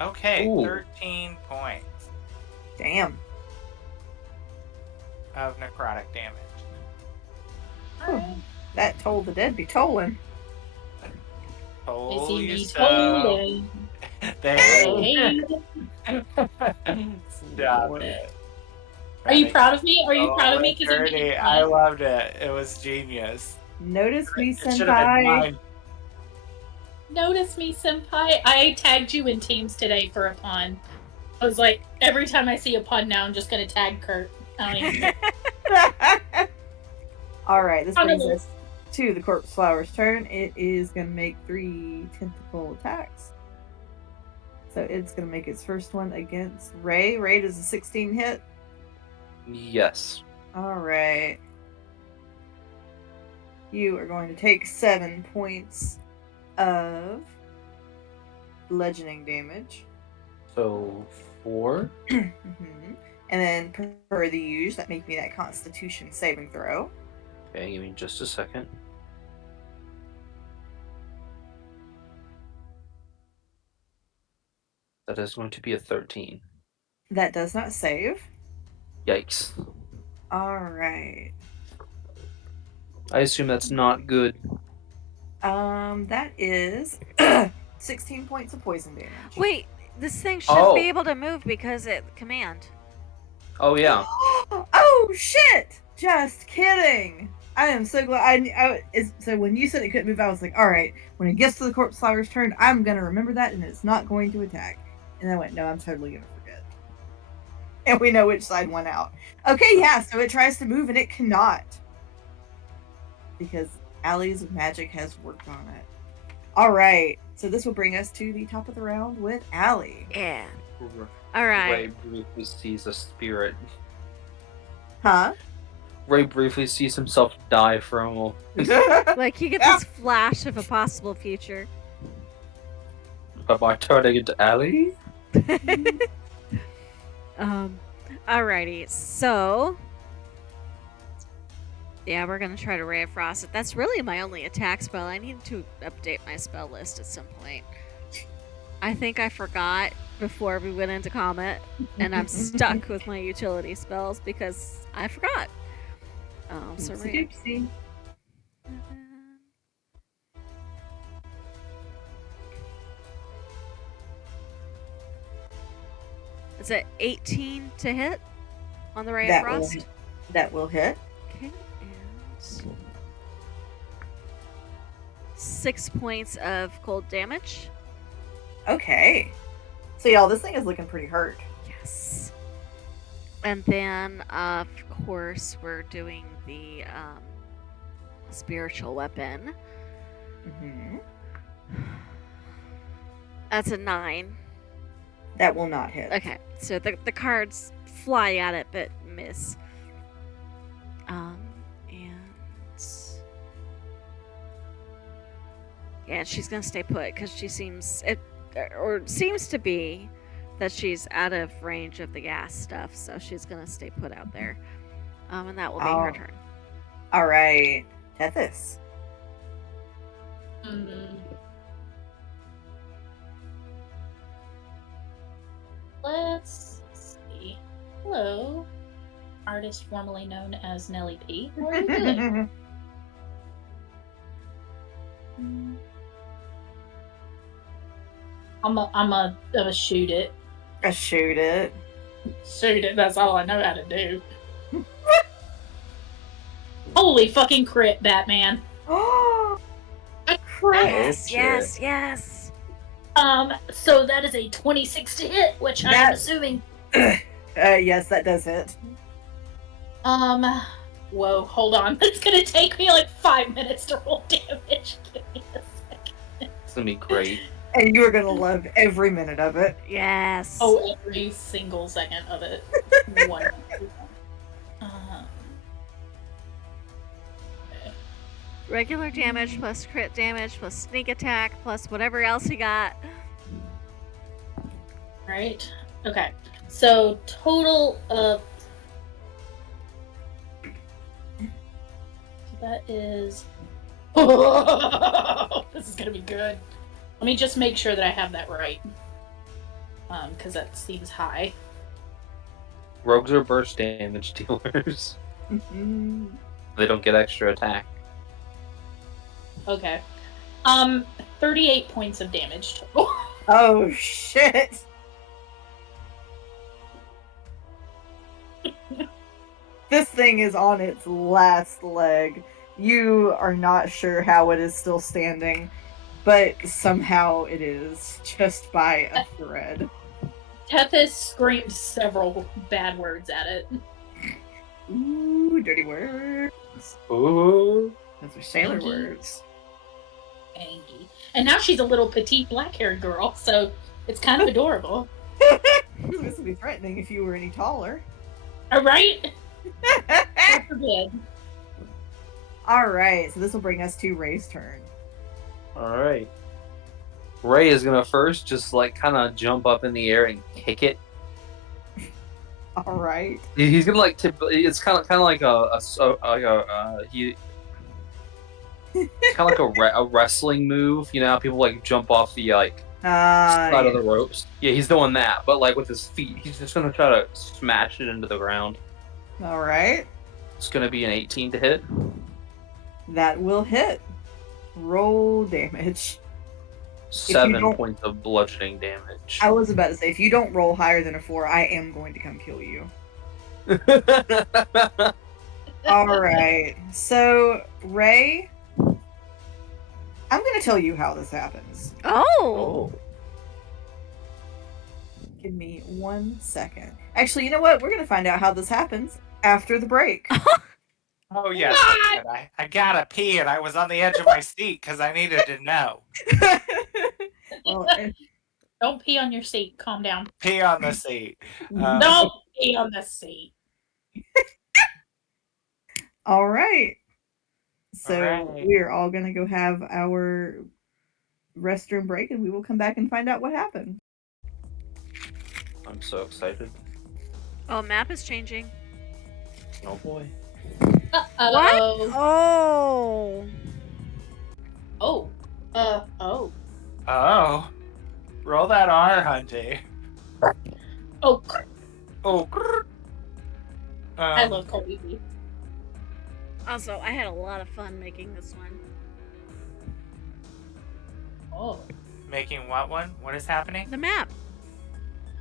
Okay, Ooh. 13 points Damn. of necrotic damage. That told the dead be tolling. Told Is you he so. told? They Hey. stop it. Are you proud of me? Are you proud of me? It's dirty. I loved it. It was genius. Notice me, It should have been senpai. mine. Notice me, senpai. I tagged you in teams today for a pun. I was like, every time I see a pun now, I'm just gonna tag Kurt. I don't even know. Alright, this I don't brings know. us to the corpse flower's turn. It is going to make 3 tentacle attacks. So it's going to make its first one against Ray. Ray, does a 16 hit? Yes. Alright. You are going to take 7 points of bludgeoning damage. So 4. And then, per the usual, that make me that Constitution saving throw. Okay, give me just a second. That is going to be a 13. That does not save. Yikes. Alright. I assume that's not good. That is 16 points of poison damage. Wait, this thing shouldn't Oh. be able to move because it command. Oh, yeah. Oh shit! Just kidding. I am so glad. So when you said it couldn't move, I was like, all right. When it gets to the corpse flower's turn, I'm gonna remember that, and it's not going to attack. And I went, no, I'm totally gonna forget. And we know which side went out. Okay, yeah. So it tries to move, and it cannot because Allie's magic has worked on it. All right. So this will bring us to the top of the round with Allie. Yeah. All right. Ray briefly sees a spirit. Huh? Ray briefly sees himself die for a moment. Like you get this flash of a possible future. Am I turning into Allie? Alrighty, so yeah, we're gonna try to Ray of Frost. That's really my only attack spell. I need to update my spell list at some point. I think I forgot before we went into Comet, and I'm stuck with my utility spells because I forgot. So Ray. Oopsie. Is it 18 to hit on the Ray of That will Frost? hit. That will hit. Okay, and 6 points of cold damage. Okay. So y'all, this thing is looking pretty hurt. Yes. And then, of course, we're doing the spiritual weapon. Mm-hmm. That's a 9. That will not hit. Okay, so the cards fly at it but miss. And yeah, she's gonna stay put because she seems to be that she's out of range of the gas stuff, so she's gonna stay put out there. And that will be her turn. All right, Tethys. Let's see. Hello, artist formerly known as Nellie P. What are you doing? I'm a shoot it. Shoot it. Shoot it. That's all I know how to do. Holy fucking crit, Batman! Oh, crit! Yes. So that is a 26 to hit, which I'm assuming. Yes, that does hit. Whoa, hold on. It's gonna take me like 5 minutes to roll damage. Give me a second. It's gonna be great. And you're gonna love every minute of it. Yes. Oh, every single second of it. One. Regular damage plus crit damage plus sneak attack plus whatever else you got. Right. Okay. So total of that is. This is gonna be good. Let me just make sure that I have that right. Because that seems high. Rogues are burst damage dealers. They don't get extra attack. Okay. 38 points of damage total. Oh shit! This thing is on its last leg. You are not sure how it is still standing, but somehow it is, just by a thread. Tethys screamed several bad words at it. Ooh, dirty words. Ooh. Those are sailor Angie. words. Angie. And now she's a little petite black-haired girl, so it's kind of adorable. This would be threatening if you were any taller. Alright? God forbid. Alright, so this will bring us to Ray's turn. Alright. Ray is gonna first just like kind of jump up in the air and kick it. Alright. He's gonna like tip. It's kind of like kind of like a wrestling move. You know how people like jump off the side of the ropes. Yeah, he's doing that, but like with his feet. He's just gonna try to smash it into the ground. Alright. It's gonna be an 18 to hit. That will hit. Roll damage. 7 points of bludgeoning damage. I was about to say, if you don't roll higher than a 4, I am going to come kill you. Alright. So, Ray, I'm going to tell you how this happens. Oh. Give me 1 second. Actually, you know what? We're going to find out how this happens after the break. Oh, yes. I gotta pee, and I was on the edge of my seat because I needed to know. Well, Don't pee on your seat. Calm down. Pee on the seat. Don't pee on the seat. all right. So Alright. we're all going to go have our restroom break, and we will come back and find out what happened. I'm so excited. Oh, map is changing. Oh boy. Uh-oh. Oh. Oh. Oh. Oh. Roll that R, Hunty. Oh, Oh. Grrr. I love Cardi B. Also, I had a lot of fun making this one. Oh. Making what one? What is happening? The map.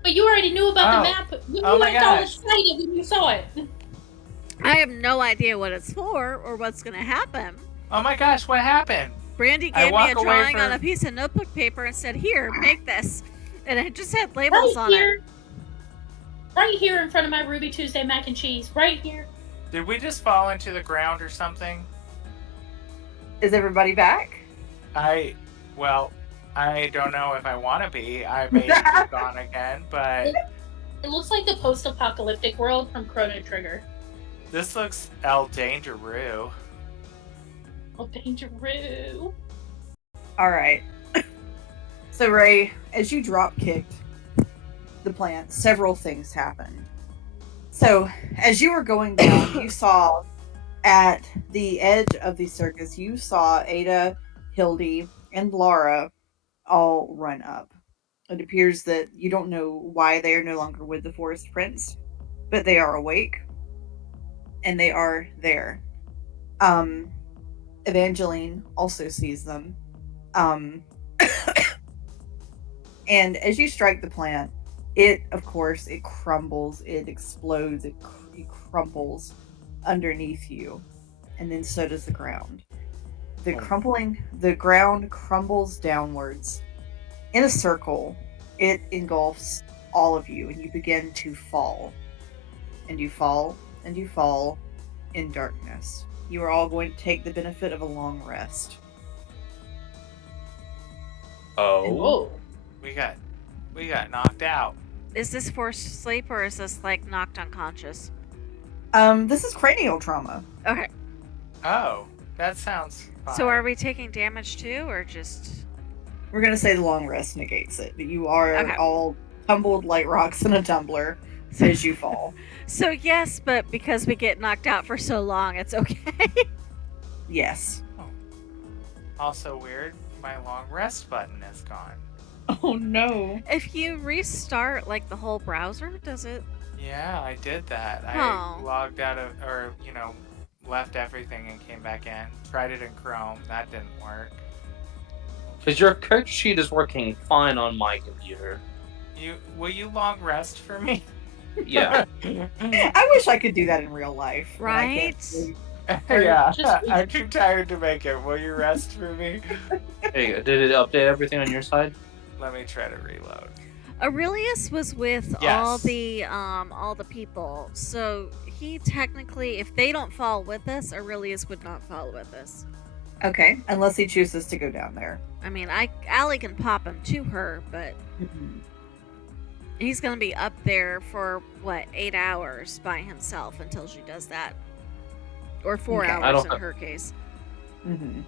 But you already knew about Oh. the map. You Oh my looked all gosh. excited when you saw it. I have no idea what it's for or what's going to happen. Oh my gosh, what happened? Brandy I gave me walk a away drawing on for- a piece of notebook paper and said, "Here, make this." And it just had labels Right on here. it. Right here in front of my Ruby Tuesday mac and cheese. Right here. Did we just fall into the ground or something? Is everybody back? Well, I don't know if I want to be. I may be gone again, but It looks like the post-apocalyptic world from Chrono Trigger. this looks El Dangeroo. Oh, Dangeroo. All right. So, Ray, as you drop kicked the plant, several things happened. So, as you were going down, you saw at the edge of the circus, you saw Ada, Hildy, and Laura all run up. It appears that you don't know why they are no longer with the Forest Prince, but they are awake and they are there. Evangeline also sees them. And as you strike the plant, it, of course, it crumbles, it explodes, it crumples underneath you, and then so does the ground. The ground crumbles downwards in a circle. It engulfs all of you, and you begin to fall, and you fall, and you fall in darkness. You are all going to take the benefit of a long rest. Oh. Whoa. We got knocked out. Is this forced sleep or is this like knocked unconscious? This is cranial trauma. Okay. Oh, that sounds fine. So are we taking damage too, or just? We're gonna say the long rest negates it, but you are Okay. all tumbled like rocks in a tumbler as you fall. So yes, but because we get knocked out for so long, it's okay. Yes. Also weird, my long rest button is gone. Oh no. If you restart like the whole browser, does it? Yeah, I did that. I Oh. logged out of, or, left everything and came back in. Tried it in Chrome. That didn't work. Because your character sheet is working fine on my computer. Will you long rest for me? Yeah. I wish I could do that in real life. but I can't Right? sleep. Yeah, Just- I'm too tired to make it. Will you rest for me? Hey, did it update everything on your side? Let me try to reload. Aurelius was with Yes. all the people, so he technically, if they don't fall with us, Aurelius would not fall with us. Okay, unless he chooses to go down there. I mean, Allie can pop him to her, but he's gonna be up there for what 8 hours by himself until she does that, or 4 Okay. I hours don't in her case. Mm-hmm.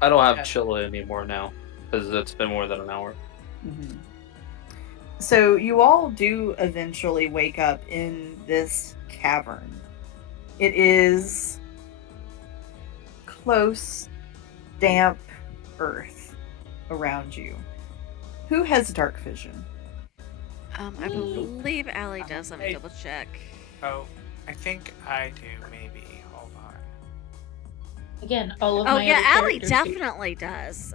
I don't have Yeah. Chilla anymore now. Because it's been more than an hour. Mm-hmm. So you all do eventually wake up in this cavern. It is close, damp earth around you. Who has dark vision? I believe Allie does. Let me Hey. double check. Oh, I think I do, maybe. Hold on. Again, all of Oh my yeah, other Allie characters do. definitely does.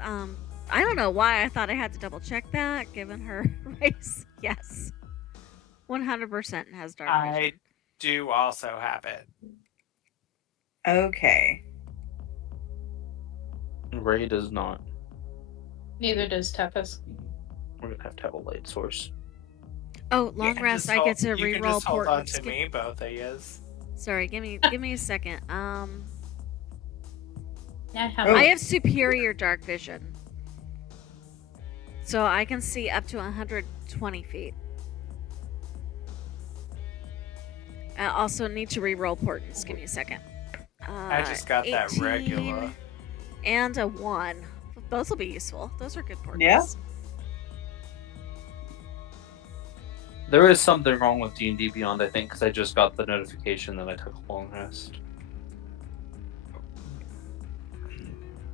I don't know why I thought I had to double check that, given her race. Yes, 100% has dark I vision. do also have it. Okay. Ray does not. Neither does Tepes. We're gonna have a light source. Oh, You long can rest. just I get to hold- You can reroll just hold on portents. to me, both of yous. Sorry, give me a second. I have Oh. I have superior dark vision, so I can see up to 120 feet. I also need to reroll portents. Give me a second. I just got that 18 regular. and a 1. Those will be useful. Those are good portents. Yeah. There is something wrong with D&D Beyond, I think, because I just got the notification that I took a long rest.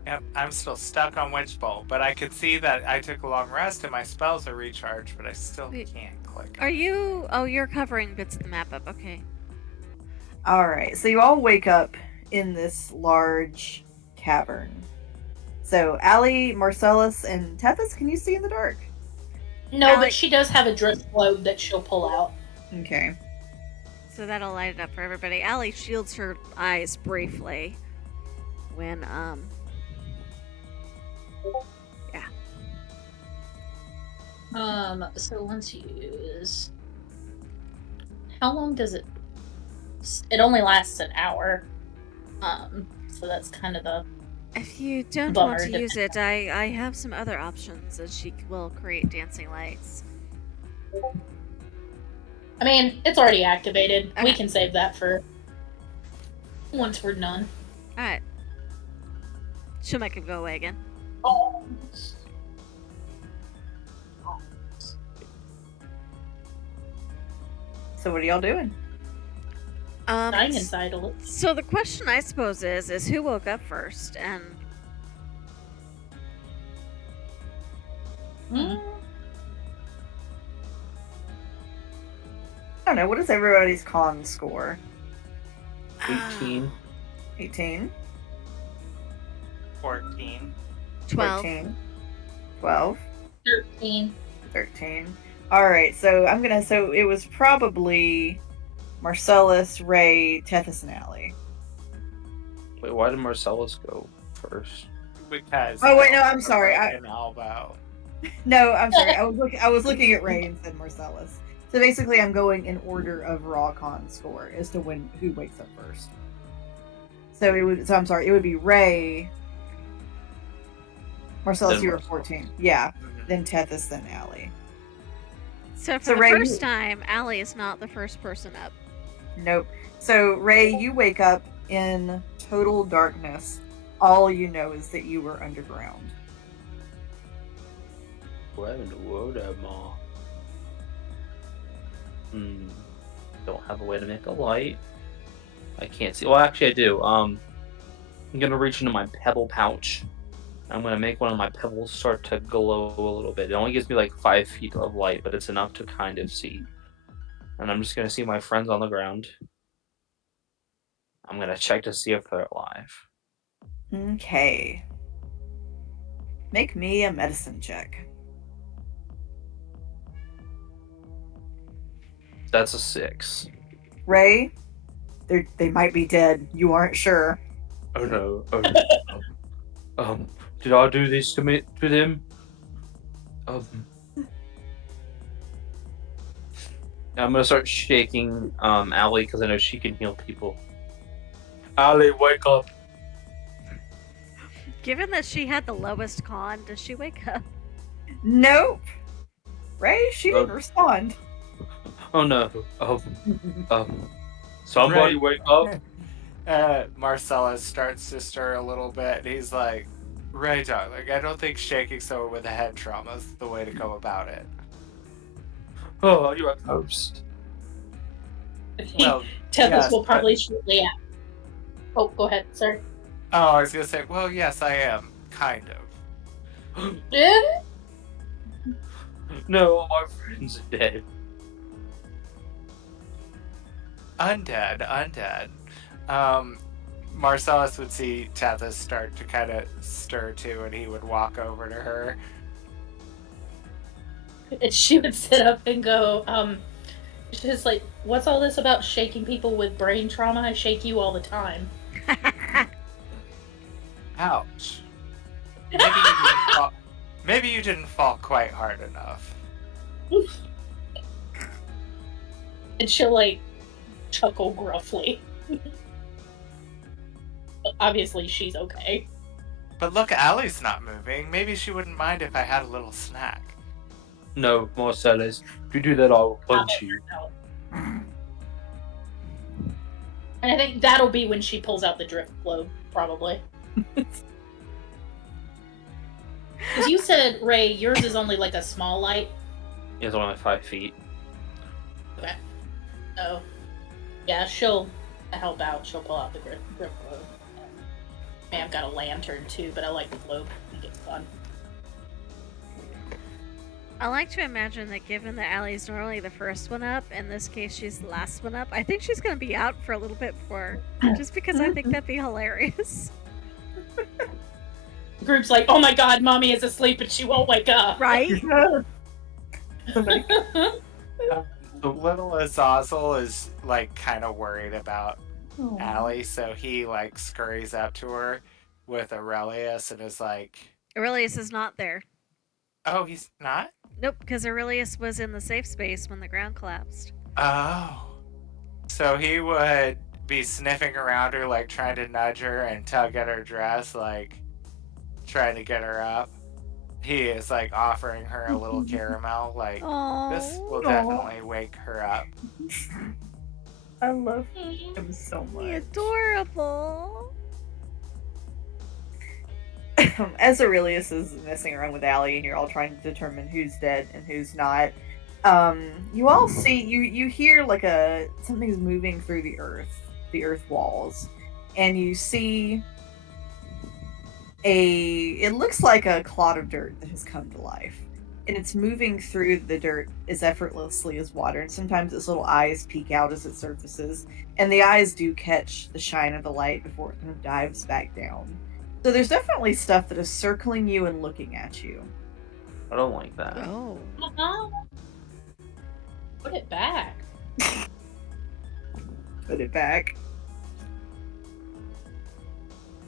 Yep, I'm still stuck on Witch Bolt, but I could see that I took a long rest and my spells are recharged, but I still can't click. Are you? Oh, you're covering bits of the map up. Okay. All right, so you all wake up in this large cavern. So, Allie, Marcellus, and Tethys, can you see in the dark? No, Alec- but she does have a drift globe that she'll pull out. Okay. So that'll light it up for everybody. Allie shields her eyes briefly when So let's use. How long does it? It only lasts an hour. So that's kind of the. if you don't Bummer, want to didn't use it, I have some other options as she will create dancing lights. I mean, it's already activated. We Okay. can save that for once we're done. Alright. She'll make him go away again. Oh. So, what are y'all doing? Dying inside a little. So the question I suppose is who woke up first? And I don't know. What is everybody's con score? 18. 18? 14. 12. 14? 12? 13. 13. Alright, so so it was probably Marcellus, Ray, Tethys, and Allie. Wait, why did Marcellus go first? Because. Oh, wait, no, I'm sorry. An elbow. No, I'm sorry. I was looking at Ray and said Marcellus. So basically, I'm going in order of raw con score as to who wakes up first. So I'm sorry. It would be Ray. Marcellus, Then you were Marcellus. 14. Yeah. Mhm. Then Tethys, then Allie. So for So the Ray, first time, Allie is not the first person up. Nope. So Ray, you wake up in total darkness. All you know is that you were underground. What in the world am I? Don't have a way to make a light. I can't see. Well, actually, I do. I'm gonna reach into my pebble pouch. I'm gonna make one of my pebbles start to glow a little bit. It only gives me like 5 feet of light, but it's enough to kind of see. And I'm just gonna see my friends on the ground. I'm gonna check to see if they're alive. Okay. Make me a medicine check. That's a 6. Ray, they might be dead. You aren't sure. Oh no! Oh no! Did I do this to them? I'm gonna start shaking Allie because I know she can heal people. Allie, wake up! Given that she had the lowest con, does she wake up? Nope. Ray, she didn't respond. Oh no! Somebody wake up! Marcellus starts to stir a little bit. And he's like, Ray, darling, I don't think shaking someone with a head trauma is the way to go about it. Oh, you're a ghost. Well, Tethys yes, will but- probably shortly after. Oh, go ahead, sir. Oh, I was gonna say, well, yes, I am, kind of. Yeah. No, all my friends are dead. Undead. Marcellus would see Tethys start to kind of stir too, and he would walk over to her. And she would sit up and go, she's like, what's all this about shaking people with brain trauma? I shake you all the time. Ouch. Maybe you didn't fall quite hard enough. And she'll, like, chuckle gruffly. Obviously, she's okay. But look, Allie's not moving. Maybe she wouldn't mind if I had a little snack. No, Marcellus. If you do that, I will punch you. And I think that'll be when she pulls out the drift globe, probably. Because you said, Ray, yours is only like a small light. It's only 5 feet. Okay. So, yeah, she'll help out. She'll pull out the grip globe. I mean, I've got a lantern too, but I like the globe. I think it's fun. I like to imagine that given that Allie's normally the first one up, in this case she's the last one up, I think she's going to be out for a little bit more. Just because I think that'd be hilarious. The group's like, oh my god, mommy is asleep and she won't wake up. Right? The little Azazel is like kind of worried about Allie, so he like scurries up to her with Aurelius and is like, Aurelius is not there. "Oh, he's not? Nope, because Aurelius was in the safe space when the ground collapsed. Oh." So he would be sniffing around her, like trying to nudge her and tug at her dress, like trying to get her up. He is like offering her a little caramel, like this will definitely wake her up. I love him so much. Adorable. As Aurelius is messing around with Allie and you're all trying to determine who's dead and who's not, you all see you hear like something's moving through the earth walls, and you see it looks like a clod of dirt that has come to life, and it's moving through the dirt as effortlessly as water, and sometimes its little eyes peek out as it surfaces, and the eyes do catch the shine of the light before it kind of dives back down. So there's definitely stuff that is circling you and looking at you. I don't like that. Oh. Put it back. Put it back.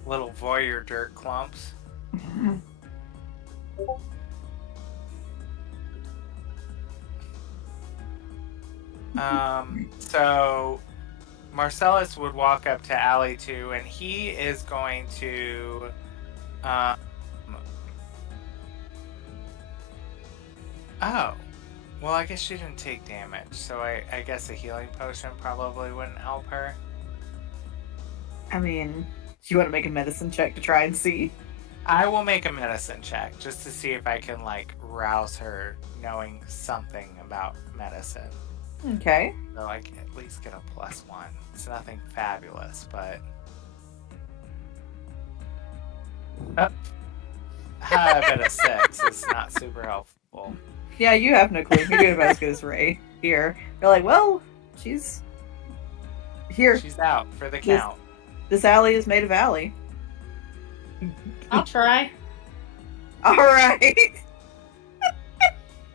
Little voyeur dirt clumps. So Marcellus would walk up to Allie too, and he is going to oh. Well, I guess she didn't take damage, so I guess a healing potion probably wouldn't help her. I mean, do you want to make a medicine check to try and see? I will make a medicine check just to see if I can like rouse her knowing something about medicine. Okay. So I can at least get a +1. It's nothing fabulous, but I bet a 6 is not super helpful. Yeah, you have no clue. You're doing about as good as Ray here. You're like, well, she's here. She's out for the count. This alley is made of alley. I'll try. All right.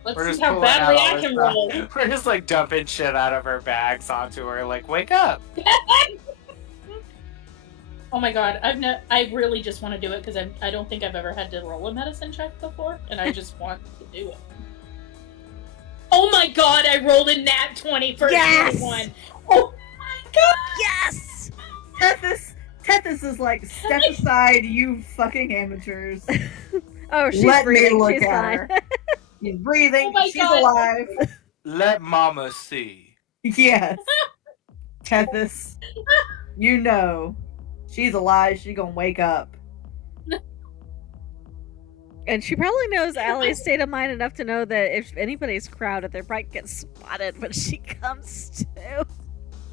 Let's see how badly I can roll. We're just like dumping shit out of her bags onto her, like, wake up. Oh my god, I really just want to do it because I don't think I've ever had to roll a medicine check before, and I just want to do it. Oh my god, I rolled a nat 20 for Yes! 21. Oh my god! Yes! Tethys is like, step aside, you fucking amateurs. Oh, she's Let breathing. me look She's at fine. her. She's breathing. Oh my She's God. alive. Let mama see. Yes. Tethys, you know, she's alive. She's gonna wake up. And she probably knows Allie's state of mind enough to know that if anybody's crowded, they might get spotted when she comes to.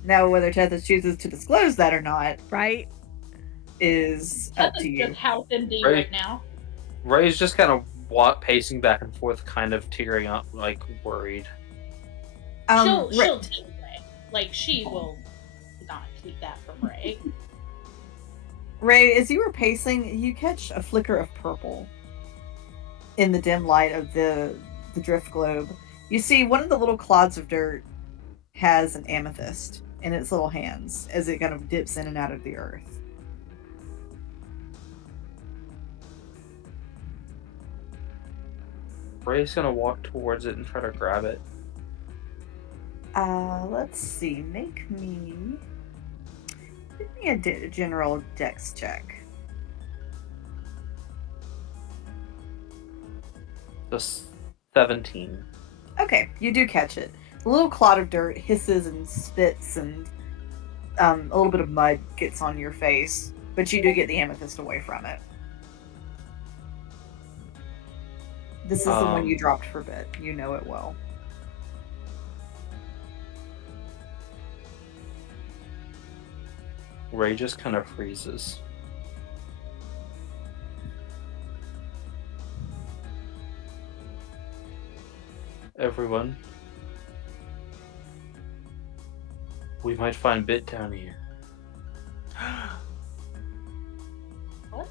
Now, whether Tethys chooses to disclose that or not Right? is up That's to you. just house MD Right. right now. Ray's just kind of pacing back and forth, kind of tearing up, like worried. She'll take Ray. Like, she will not keep that from Ray. Ray, as you were pacing, you catch a flicker of purple in the dim light of the drift globe. You see one of the little clods of dirt has an amethyst in its little hands as it kind of dips in and out of the earth. Ray's gonna walk towards it and try to grab it. Let's see. Give me a general dex check. Just 17. Okay, you do catch it. The little clod of dirt hisses and spits, and a little bit of mud gets on your face, but you do get the amethyst away from it. This is the one you dropped for bit. You know it well. Ray just kind of freezes. Everyone, we might find Bit down here. What?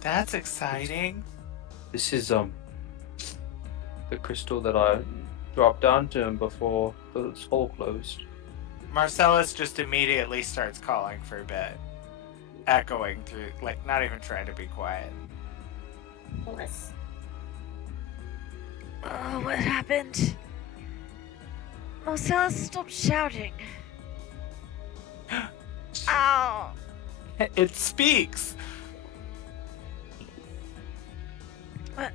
That's exciting. This is the crystal that I dropped down to him before the hole closed. Marcellus just immediately starts calling for a bit, echoing through, like, not even trying to be quiet. Forest. Oh, what happened? Marcellus, stop shouting. Ow! It speaks. What?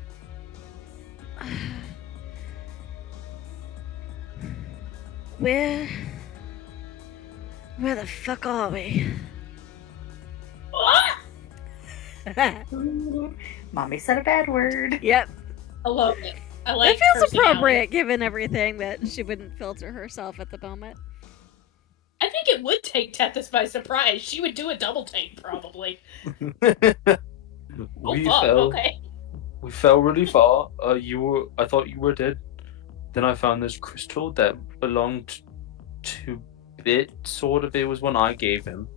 Where the fuck are we? Mommy said a bad word. Yep. I love it. I like It feels cursing out. appropriate given everything that she wouldn't filter herself at the moment. I think it would take Tethys by surprise. She would do a double take, probably. Oh, fuck, okay. We fell really far. I thought you were dead. Then I found this crystal that belonged to Bit, sort of. It was one I gave him.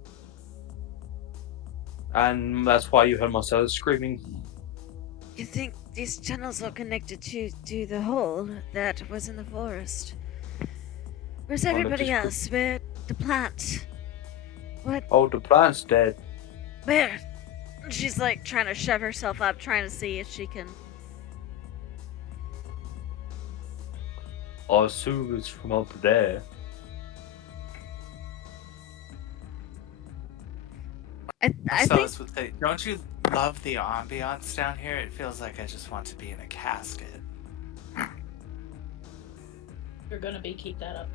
And that's why you heard Marcellus screaming. You think these tunnels are connected to the hole that was in the forest? Where's Well, everybody just- else? Where the plant? What? Oh, the plant's dead. Where? She's like trying to shove herself up, trying to see if she can. I assume it's from up there. I think. Marcellus would say, "Don't you love the ambiance down here? It feels like I just want to be in a casket." You're gonna be keep that up.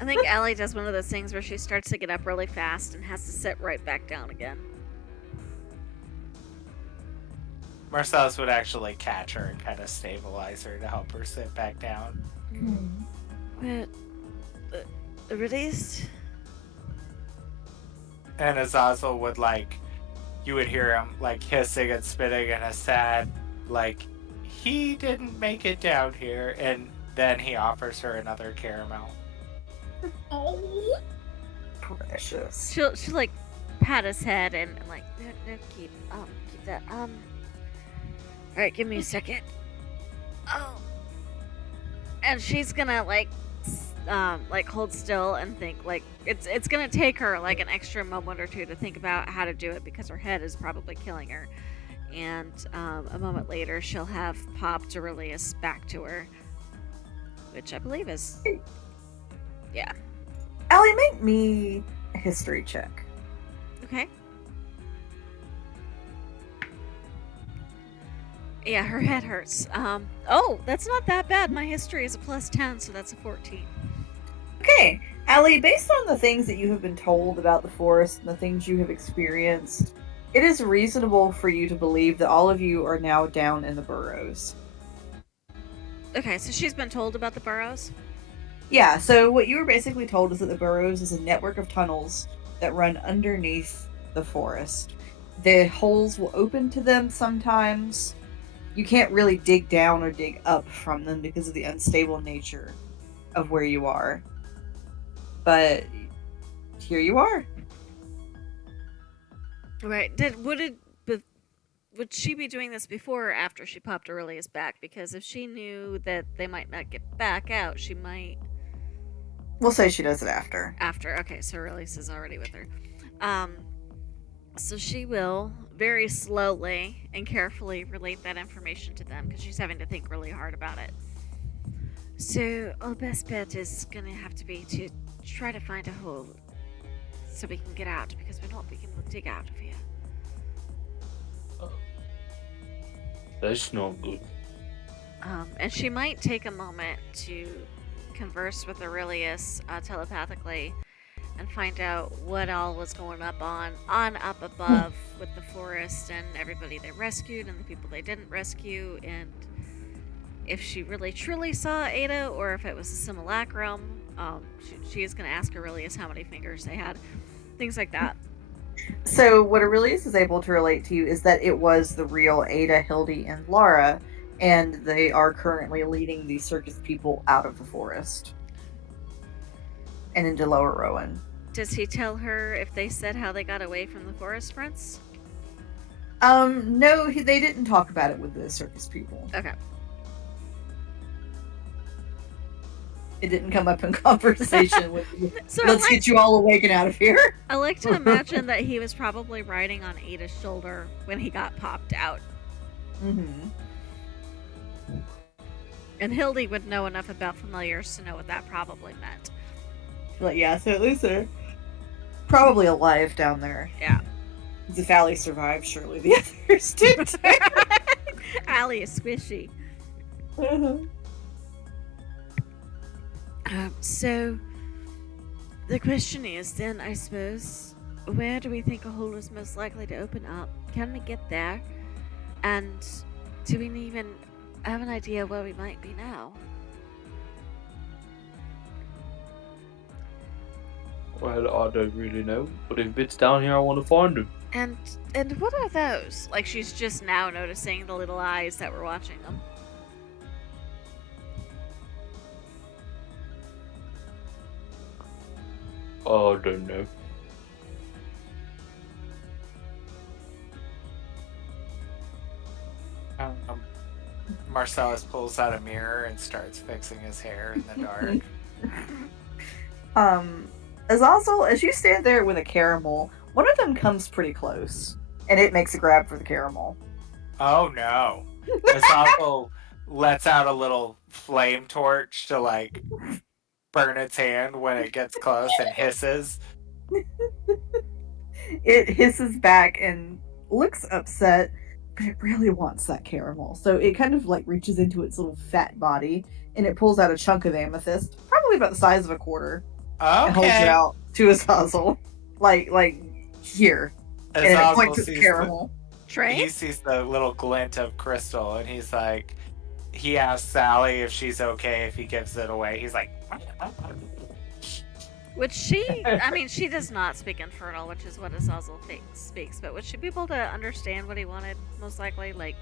I think Allie does one of those things where she starts to get up really fast and has to sit right back down again. Marcellus would actually catch her and kind of stabilize her to help her sit back down. Where? Released? And Azazel would, like, you would hear him, like, hissing and spitting in a sad, like, he didn't make it down here. And then he offers her another caramel. Oh. Precious. She'll like pat his head and like no keep that all right, give me a second. Oh, and she's gonna like hold still and think. Like it's gonna take her like an extra moment or two to think about how to do it because her head is probably killing her. And a moment later, she'll have popped Aurelius back to her, which I believe is yeah. Allie, make me a history check. Okay. Yeah, her head hurts. Oh, that's not that bad. My history is a +10, so that's a 14. Okay, Allie, based on the things that you have been told about the forest and the things you have experienced, it is reasonable for you to believe that all of you are now down in the burrows. Okay, so she's been told about the burrows? Yeah, so what you were basically told is that the burrows is a network of tunnels that run underneath the forest. The holes will open to them sometimes. You can't really dig down or dig up from them because of the unstable nature of where you are. But here you are. Right. Would she be doing this before or after she popped Aurelius back? Because if she knew that they might not get back out, she might... We'll say she does it after. After. Okay, so Aurelius is already with her. So she will very slowly and carefully relate that information to them because she's having to think really hard about it. So our best bet is gonna have to be to try to find a hole so we can get out because we're not being able to dig out of here. That's not good. And she might take a moment to converse with Aurelius telepathically and find out what all was going up up above with the forest and everybody they rescued and the people they didn't rescue, and if she really truly saw Ada or if it was a simulacrum. She is going to ask Aurelius how many fingers they had. things like that. So what Aurelius is able to relate to you is that it was the real Ada, Hildy, and Laura, and they are currently leading the circus people out of the forest and into Lower Rowan. Does he tell her if they said how they got away from the forest prince? No, they didn't talk about it with the circus people. Okay. It didn't come up in conversation with you. So Let's get you all awake and out of here. I like to imagine that he was probably riding on Ada's shoulder when he got popped out. Mm-hmm. And Hildy would know enough about familiars to know what that probably meant. Like, yeah, so at least they're probably alive down there. Yeah. If Allie survived, surely the others did too. Allie is squishy. So, the question is then, I suppose, where do we think a hole is most likely to open up? Can we get there? And do we even have an idea where we might be now? Well, I don't really know, but if it's down here, I want to find him. And what are those? Like, she's just now noticing the little eyes that were watching them. Oh, I don't know. Marcellus pulls out a mirror and starts fixing his hair in the dark. Azazel, as you stand there with a caramel, one of them comes pretty close, and it makes a grab for the caramel. Oh no. Azazel lets out a little flame torch to like burn its hand when it gets close and hisses. It hisses back and looks upset, but it really wants that caramel. So it kind of like reaches into its little fat body and it pulls out a chunk of amethyst, probably about the size of a quarter, and holds it Okay. out to Azazel. Like here. And it Azazel points at the sees caramel. Trey? he sees the little glint of crystal and he's like, he asks Sally if she's okay if he gives it away. He's like, Would she, I mean, she does not speak Infernal, which is what Azazel speaks, but would she be able to understand what he wanted, most likely? Like,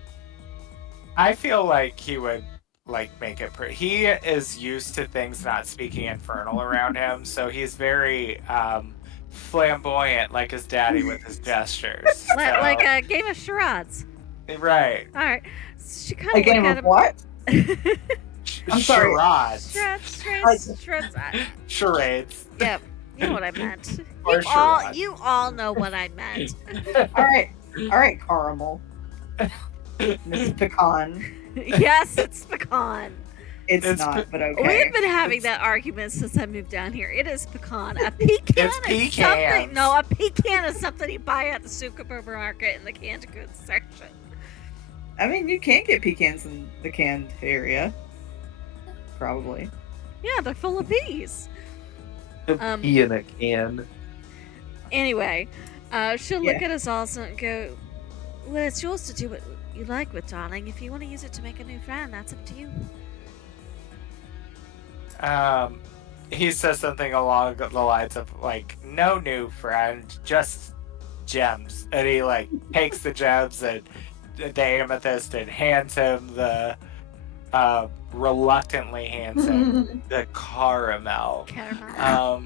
I feel like he would like make it pretty. He is used to things not speaking Infernal around him, so he's very flamboyant, like his daddy with his gestures. like So- a game of charades. right. Alright. She kind A of game look at of him. what? I'm sorry. Charades. Charades. Charades. Yep. You know what I meant. Or charades. You all know what I meant. Alright, caramel. Mrs. Pecan. Yes, it's pecan. It's not, but okay. We've been having that argument since I moved down here. It is pecan. A pecan It's is something. pecans. No, a pecan is something you buy at the supermarket in the canned goods section. I mean, you can get pecans in the canned area. Probably. Yeah, they're full of peas. Pee in a can. Anyway, she'll look Yeah. at us all and go, well, it's yours to do what you like with, darling. If you want to use it to make a new friend, that's up to you. He says something along the lines of like, "No new friend, just gems." And he like takes the gems and the amethyst and hands him the reluctantly hands him the caramel. Caramel.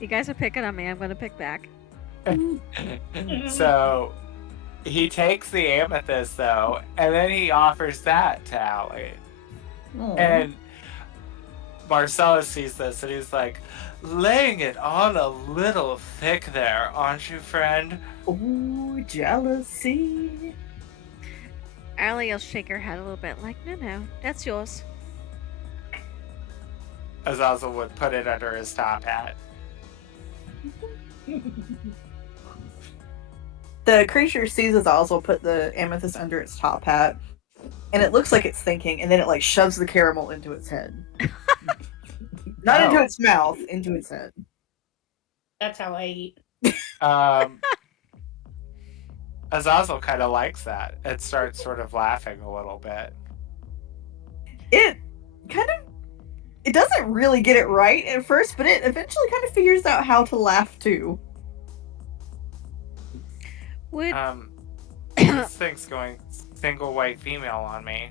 You guys are picking on me. I'm going to pick back. So he takes the amethyst though, and then he offers that to Allie. Aw. And Marcellus sees this and he's like, laying it on a little thick there, aren't you, friend? Ooh, jealousy. Allie will shake her head a little bit, like, no, that's yours. Azazel would put it under his top hat. The creature sees Azazel put the amethyst under its top hat, and it looks like it's thinking, and then it like shoves the caramel into its head. Not Oh. into its mouth, into its head. That's how I eat. Azazel kind of likes that. It starts sort of laughing a little bit. It kind of It doesn't really get it right at first, but it eventually kind of figures out how to laugh too. Would This thing's going single white female on me.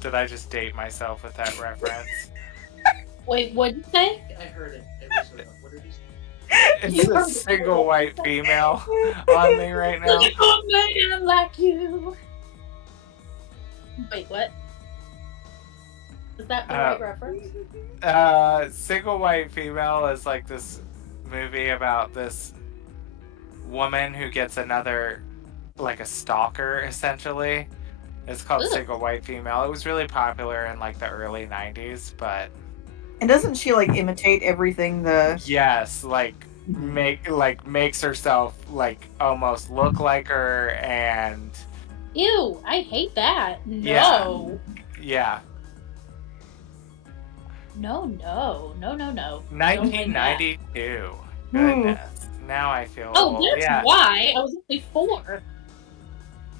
Did I just date myself with that reference? Wait, what'd you say? I heard it. What did you say? It's a single white female on me right now. Oh man, like you. Wait, what? Is that the right reference? Single white female is like this movie about this woman who gets another, like a stalker, essentially. It's called Ugh. Single White Female. It was really popular in like the early 90s, but And doesn't she like imitate everything the yes, like makes herself like almost look like her, and Ew, I hate that. Yeah. No. yeah. No. 1992. Hmm. Goodness. Now I feel Oh, old. that's Yeah. why. I was only 4.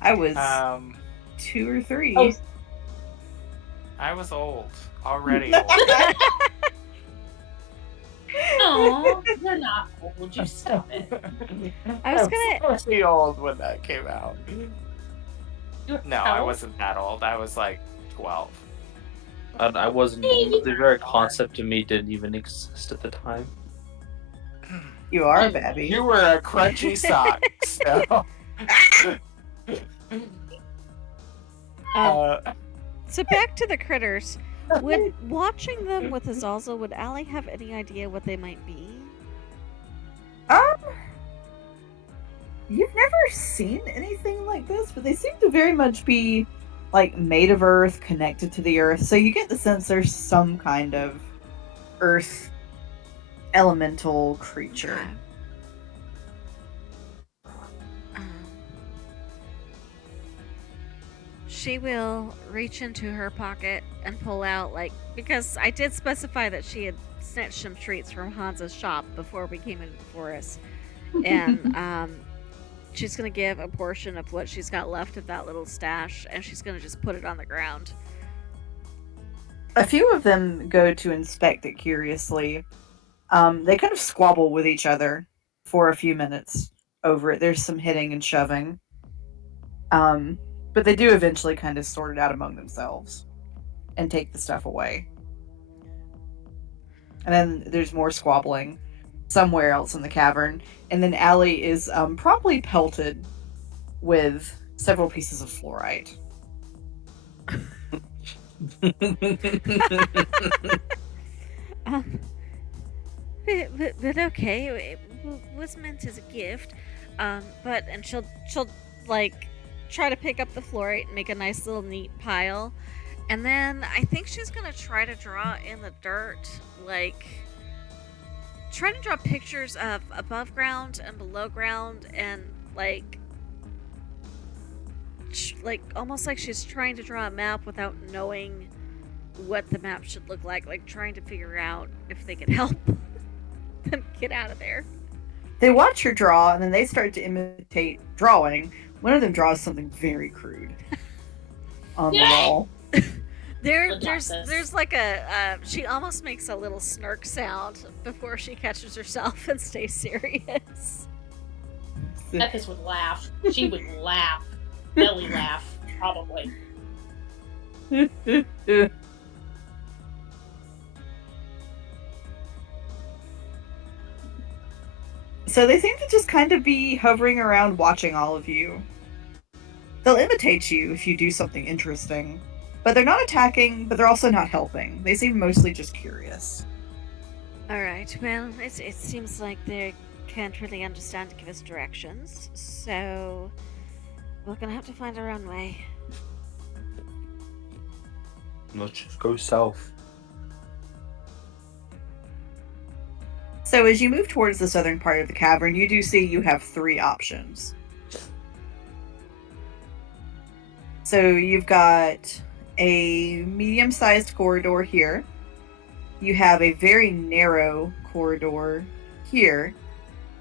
I was Um 2 or 3. Oh. I was old. Already old. Aw, you're not old. You stop it. I was gonna- pretty old when that came out. You're No, I old? wasn't that old. I was like 12. And I wasn't. Hey, you The very concept of me didn't even exist at the time. You are a babby. You were a crunchy sock, so. So back to the critters. Would watching them with Azazel, would Allie have any idea what they might be? You've never seen anything like this, but they seem to very much be like made of earth, connected to the earth. So you get the sense there's some kind of earth elemental creature. She will reach into her pocket and pull out, like, because I did specify that she had snatched some treats from Hansa's shop before we came into the forest. And she's going to give a portion of what she's got left of that little stash, and she's going to just put it on the ground. A few of them go to inspect it curiously. They kind of squabble with each other for a few minutes over it. There's some hitting and shoving. But they do eventually kind of sort it out among themselves and take the stuff away. And then there's more squabbling somewhere else in the cavern. And then Allie is promptly pelted with several pieces of fluorite. But okay, it was meant as a gift. But she'll like try to pick up the fluorite and make a nice little neat pile, and then I think she's gonna try to draw in the dirt, like trying to draw pictures of above ground and below ground, and like almost like she's trying to draw a map without knowing what the map should look like trying to figure out if they could help them get out of there. They watch her draw, and then they start to imitate drawing. One of them draws something very crude on the wall. There's like a she almost makes a little snark sound before she catches herself and stays serious. Ethis would laugh. She would laugh. Belly laugh, probably. So they seem to just kind of be hovering around watching all of you. They'll imitate you if you do something interesting, but they're not attacking, but they're also not helping. They seem mostly just curious. Alright, well, it seems like they can't really understand to give us directions, so we're gonna have to find our own way. Let's just go south. So as you move towards the southern part of the cavern, you do see you have 3 options. So you've got a medium-sized corridor here. You have a very narrow corridor here.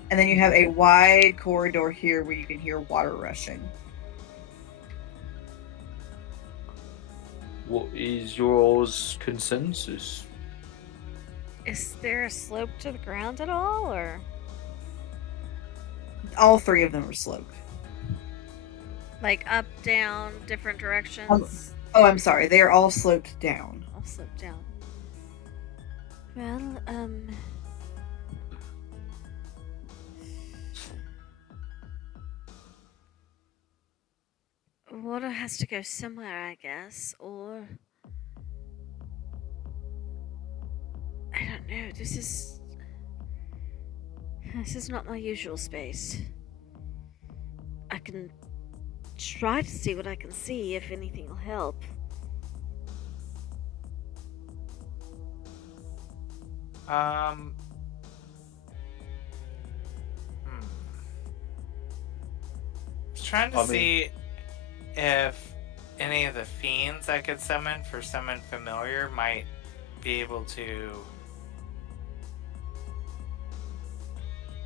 And then you have a wide corridor here where you can hear water rushing. What is yours consensus? Is there a slope to the ground at all, or All three of them are sloped. like up, down, different directions? Oh, I'm sorry. They are all sloped down. All slope down. Well, water has to go somewhere, I guess, or I don't know. This is not my usual space. I can try to see what I can see if anything will help. I was trying to see if any of the fiends I could summon for Summon Familiar might be able to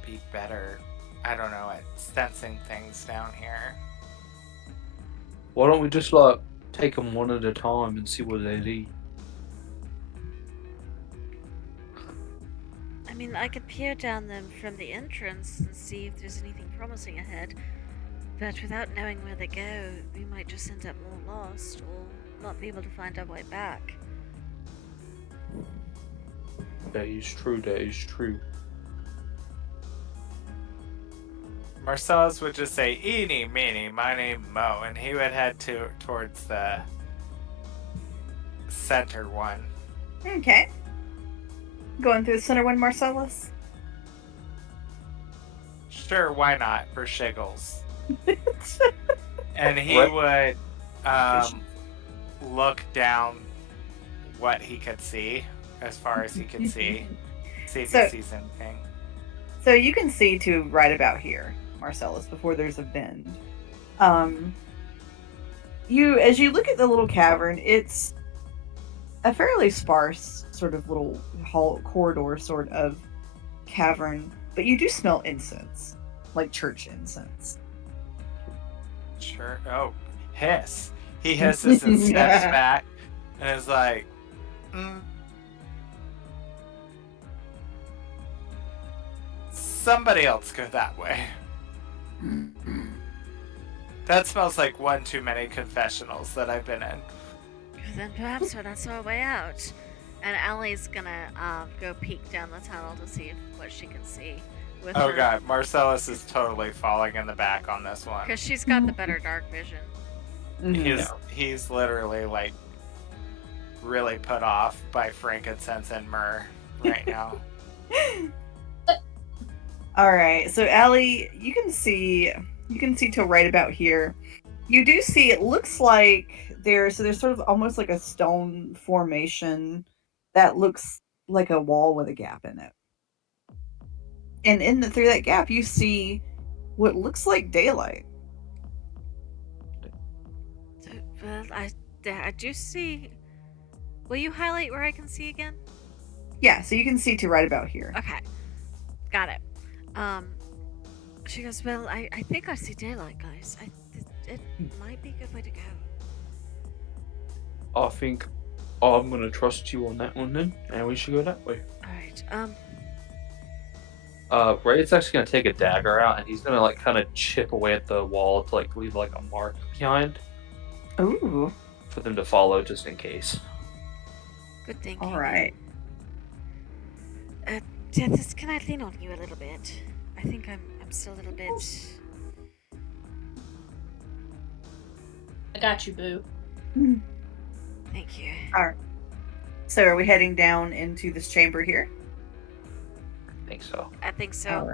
be better. I don't know, at sensing things down here. Why don't we just like take them one at a time and see what they do? I mean, I could peer down them from the entrance and see if there's anything promising ahead, but without knowing where they go, we might just end up more lost or not be able to find our way back. That is true. That is true. Marcellus would just say, "Eeny, meeny, miny, mo," and he would head towards the center one. Okay. Going through the center one, Marcellus? Sure, why not? For shiggles. And he What? would look down what he could see, as far as he could see. See if he sees anything. So you can see to right about here, Marcellus, before there's a bend. As you look at the little cavern, it's a fairly sparse sort of little hall corridor sort of cavern, but you do smell incense, like church incense. Sure. Oh, hiss. He hisses and steps back and is like, somebody else go that way. That smells like one too many confessionals that I've been in. Then perhaps that's our way out. And Allie's gonna go peek down the tunnel to see what she can see. With Oh her, god, Marcellus is totally falling in the back on this one. because she's got the better dark vision. He's literally like really put off by frankincense and myrrh right now. All right, so Allie, you can see to right about here. You do see, it looks like there's sort of almost like a stone formation that looks like a wall with a gap in it. And through that gap, you see what looks like daylight. So, well, I do see. Will you highlight where I can see again? Yeah, so you can see to right about here. Okay, got it. She goes, well, I think I see daylight, guys. It might be a good way to go. I think I'm gonna trust you on that one then, and we should go that way. Alright, Ray's actually gonna take a dagger out, and he's gonna like kind of chip away at the wall to like leave like a mark behind Ooh. for them to follow, just in case. good thinking. All right. Tethys, can I lean on you a little bit? I think I'm still a little bit. I got you, boo. Thank you. All right. So are we heading down into this chamber here? I think so. I think so. All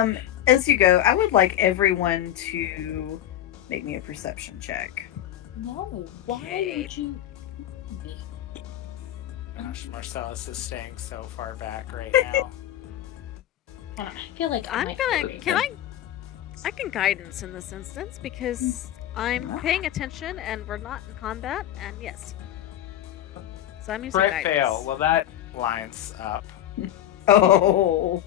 right. As you go, I would like everyone to make me a perception check. No, why Okay. would you? Gosh, Marcellus is staying so far back right now. I feel like I I'm might gonna. be Can I can guidance in this instance because I'm paying attention and we're not in combat. And yes, so I'm using Crit guidance. fail. Well, that lines up. Oh.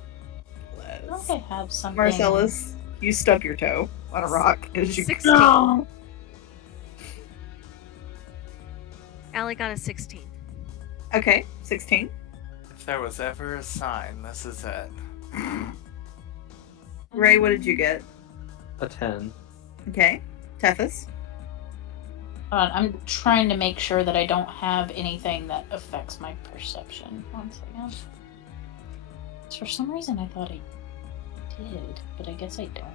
I think I have something. Marcellus. You stub your toe on a rock as you 16. No. Allie got a 16. Okay, 16. If there was ever a sign, this is it. Ray, what did you get? A 10. Okay. Tethys? I'm trying to make sure that I don't have anything that affects my perception. 1 second. For some reason, I thought I did, but I guess I don't.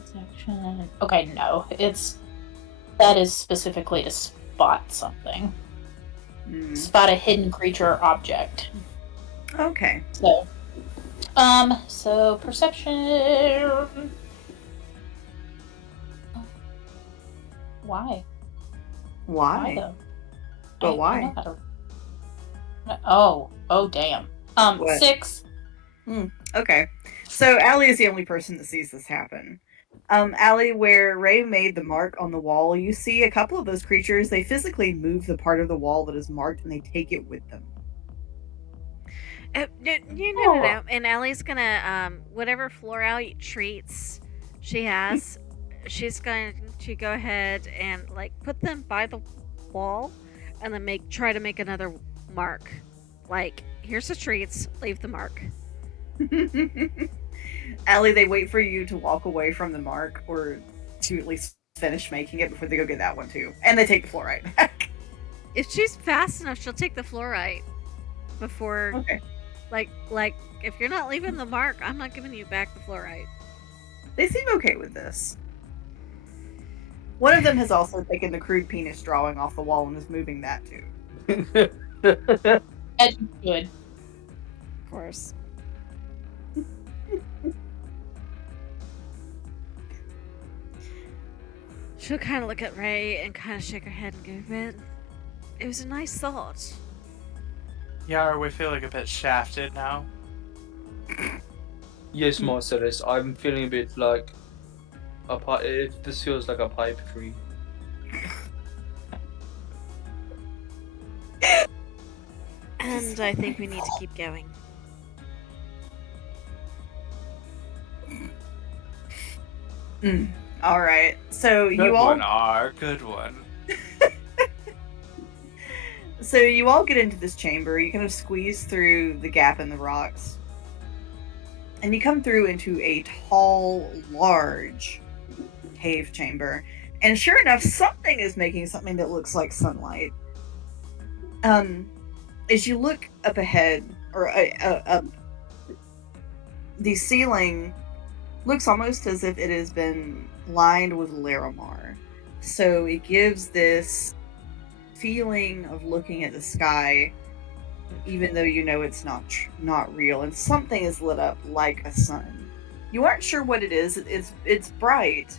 Perception. Okay, no. That is specifically to spot something. Spot a hidden creature or object. Okay. So perception. Why? Why? though? But I why? know how to... Oh, damn. What? 6. Okay. So Allie is the only person that sees this happen. Allie, where Ray made the mark on the wall, you see a couple of those creatures, they physically move the part of the wall that is marked and they take it with them. No. And Allie's gonna, whatever floral treats she has, she's going to go ahead and, like, put them by the wall and then try to make another mark. Like, here's the treats, leave the mark. Allie, they wait for you to walk away from the mark or to at least finish making it before they go get that one too. And they take the fluorite back. If she's fast enough, she'll take the fluorite before. Okay. Like, if you're not leaving the mark, I'm not giving you back the fluorite. They seem okay with this. One of them has also taken the crude penis drawing off the wall and is moving that too. That's good. Of course. She'll kind of look at Ray and kind of shake her head and go, "Man, it was a nice thought." Yeah, are we feeling a bit shafted now? Yes, Marcellus, I'm feeling a bit like this feels like a pipe dream. And I think we need to keep going. All right. So Good you all one, R. Good one. So you all get into this chamber. You kind of squeeze through the gap in the rocks. And you come through into a tall, large cave chamber. And sure enough, something is making something that looks like sunlight. As you look up ahead, or up, the ceiling looks almost as if it has been lined with Larimar. So it gives this feeling of looking at the sky, even though you know it's not real, and something is lit up like a sun. You aren't sure what it is. It's bright,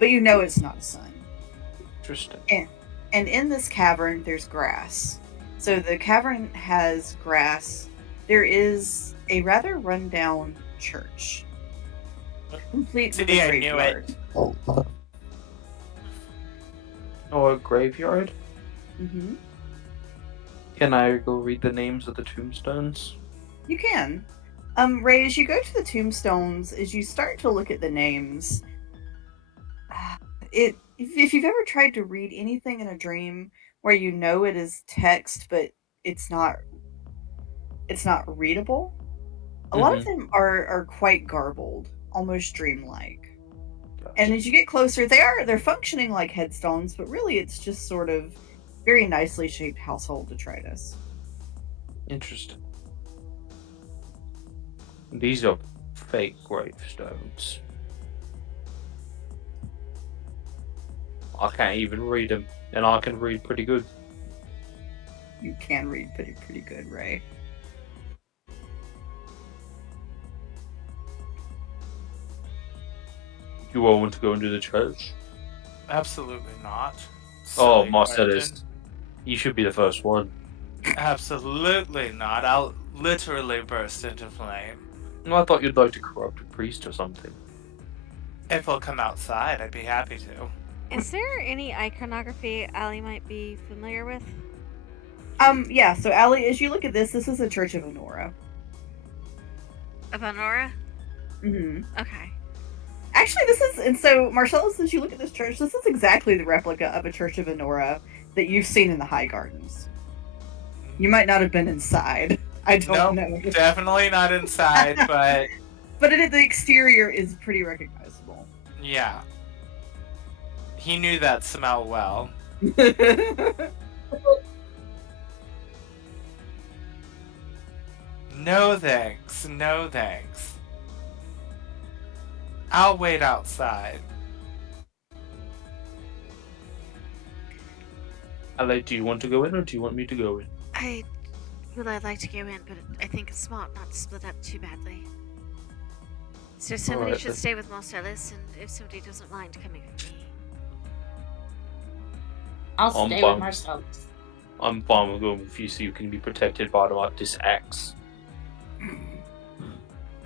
but you know it's not a sun. Interesting. And in this cavern, there's grass. So the cavern has grass. There is a rather rundown church, complete with See, a I knew it. graveyard. Oh, a graveyard? Mm-hmm. Can I go read the names of the tombstones? You can. Ray, as you go to the tombstones, as you start to look at the names, if you've ever tried to read anything in a dream where you know it is text, but it's not readable, a lot of them are quite garbled, almost dreamlike. And as you get closer, they're functioning like headstones, but really it's just sort of very nicely shaped household detritus. Interesting. These are fake gravestones. I can't even read them, and I can read pretty good. You can read pretty good, Ray. You all want to go into the church? Absolutely not. Oh, Silly Marcellus, question. you should be the first one. Absolutely not. I'll literally burst into flame. I thought you'd like to corrupt a priest or something. If he'll come outside, I'd be happy to. Is there any iconography Allie might be familiar with? Yeah, so Allie, as you look at this is a Church of Honora. Of Honora? Mm-hmm. Okay. Actually, this is, and so Marcellus, as you look at this church, this is exactly the replica of a Church of Honora that you've seen in the High Gardens. You might not have been inside. I don't know. Definitely not inside, but But the exterior is pretty recognizable. yeah. He knew that smell well. No thanks, no thanks. I'll wait outside. Ale, do you want to go in or do you want me to go in? I'd like to go in, but I think it's smart not to split up too badly. So somebody Alright, should then. stay with Marcellus, and if somebody doesn't mind coming with me. I'll I'm stay fine. with Marcellus. I'm fine with going with you so you can be protected by this axe.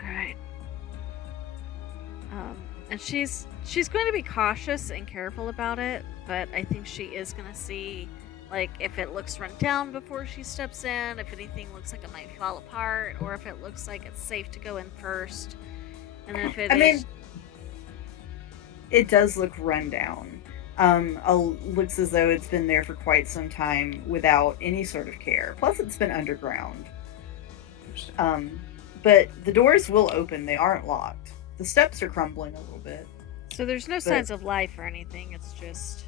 Alright. And she's going to be cautious and careful about it, but I think she is going to see, like, if it looks run down before she steps in, if anything looks like it might fall apart, or if it looks like it's safe to go in first. And then if it I is... mean, it does look run down. Looks as though it's been there for quite some time without any sort of care. Plus, it's been underground. But the doors will open. They aren't locked. The steps are crumbling a little bit. So there's no signs of life or anything. It's just...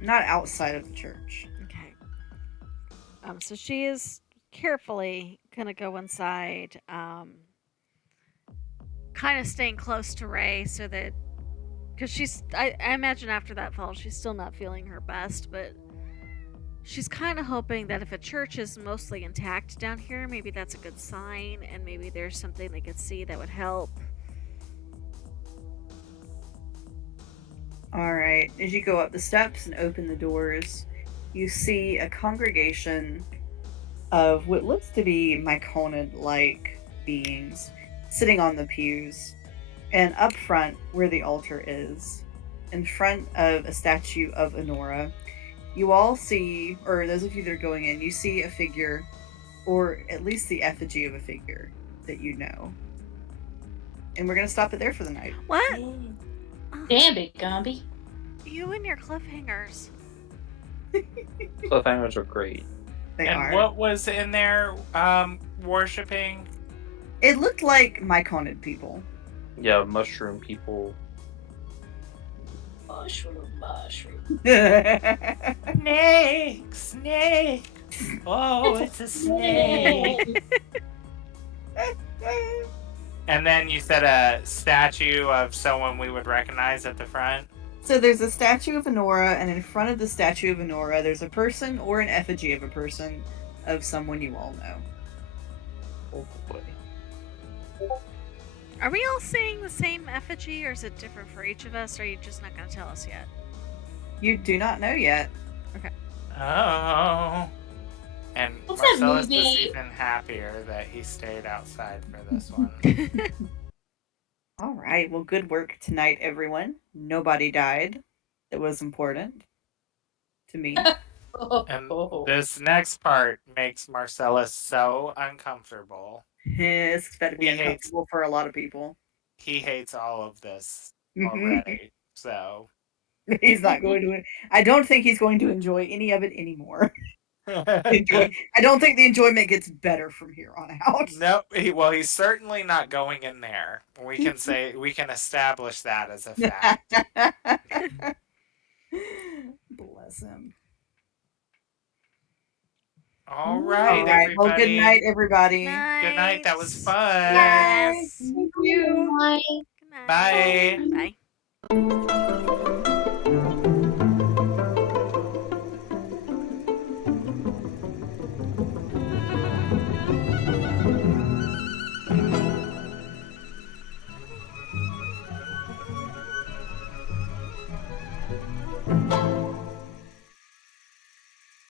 Not outside of the church. Okay. So she is carefully gonna go inside, kind of staying close to Ray so that, because I imagine after that fall she's still not feeling her best, but she's kind of hoping that if a church is mostly intact down here, maybe that's a good sign, and maybe there's something they could see that would help. Alright, as you go up the steps and open the doors, you see a congregation of what looks to be Myconid-like beings sitting on the pews. And up front, where the altar is, in front of a statue of Honora, you all see, or those of you that are going in, you see a figure, or at least the effigy of a figure that you know. And we're going to stop it there for the night. What? Damn it, Gumby. You and your cliffhangers. Cliffhangers are great. They And are. what was in there worshipping? It looked like Myconid people. Yeah, mushroom people. Mushroom. Snake! Oh, it's a snake! And then you said a statue of someone we would recognize at the front. So there's a statue of Honora, and in front of the statue of Honora, there's a person or an effigy of a person of someone you all know. Oh boy. Are we all seeing the same effigy, or is it different for each of us, or are you just not going to tell us yet? You do not know yet. Oh. And What's that Marcellus movie? was even happier that he stayed outside for this one. All right. Well, good work tonight, everyone. Nobody died. That was important to me. And this next part makes Marcellus so uncomfortable. It's got to be He hates- uncomfortable for a lot of people. He hates all of this already. So He's not going to. I don't think he's going to enjoy any of it anymore. I don't think the enjoyment gets better from here on out. No, he's certainly not going in there. We can establish that as a fact. Bless him. All right, All right. everybody. Well, good night, everybody. Good night. That was fun. Yes. Thank you. Bye. Good night. Bye. Bye.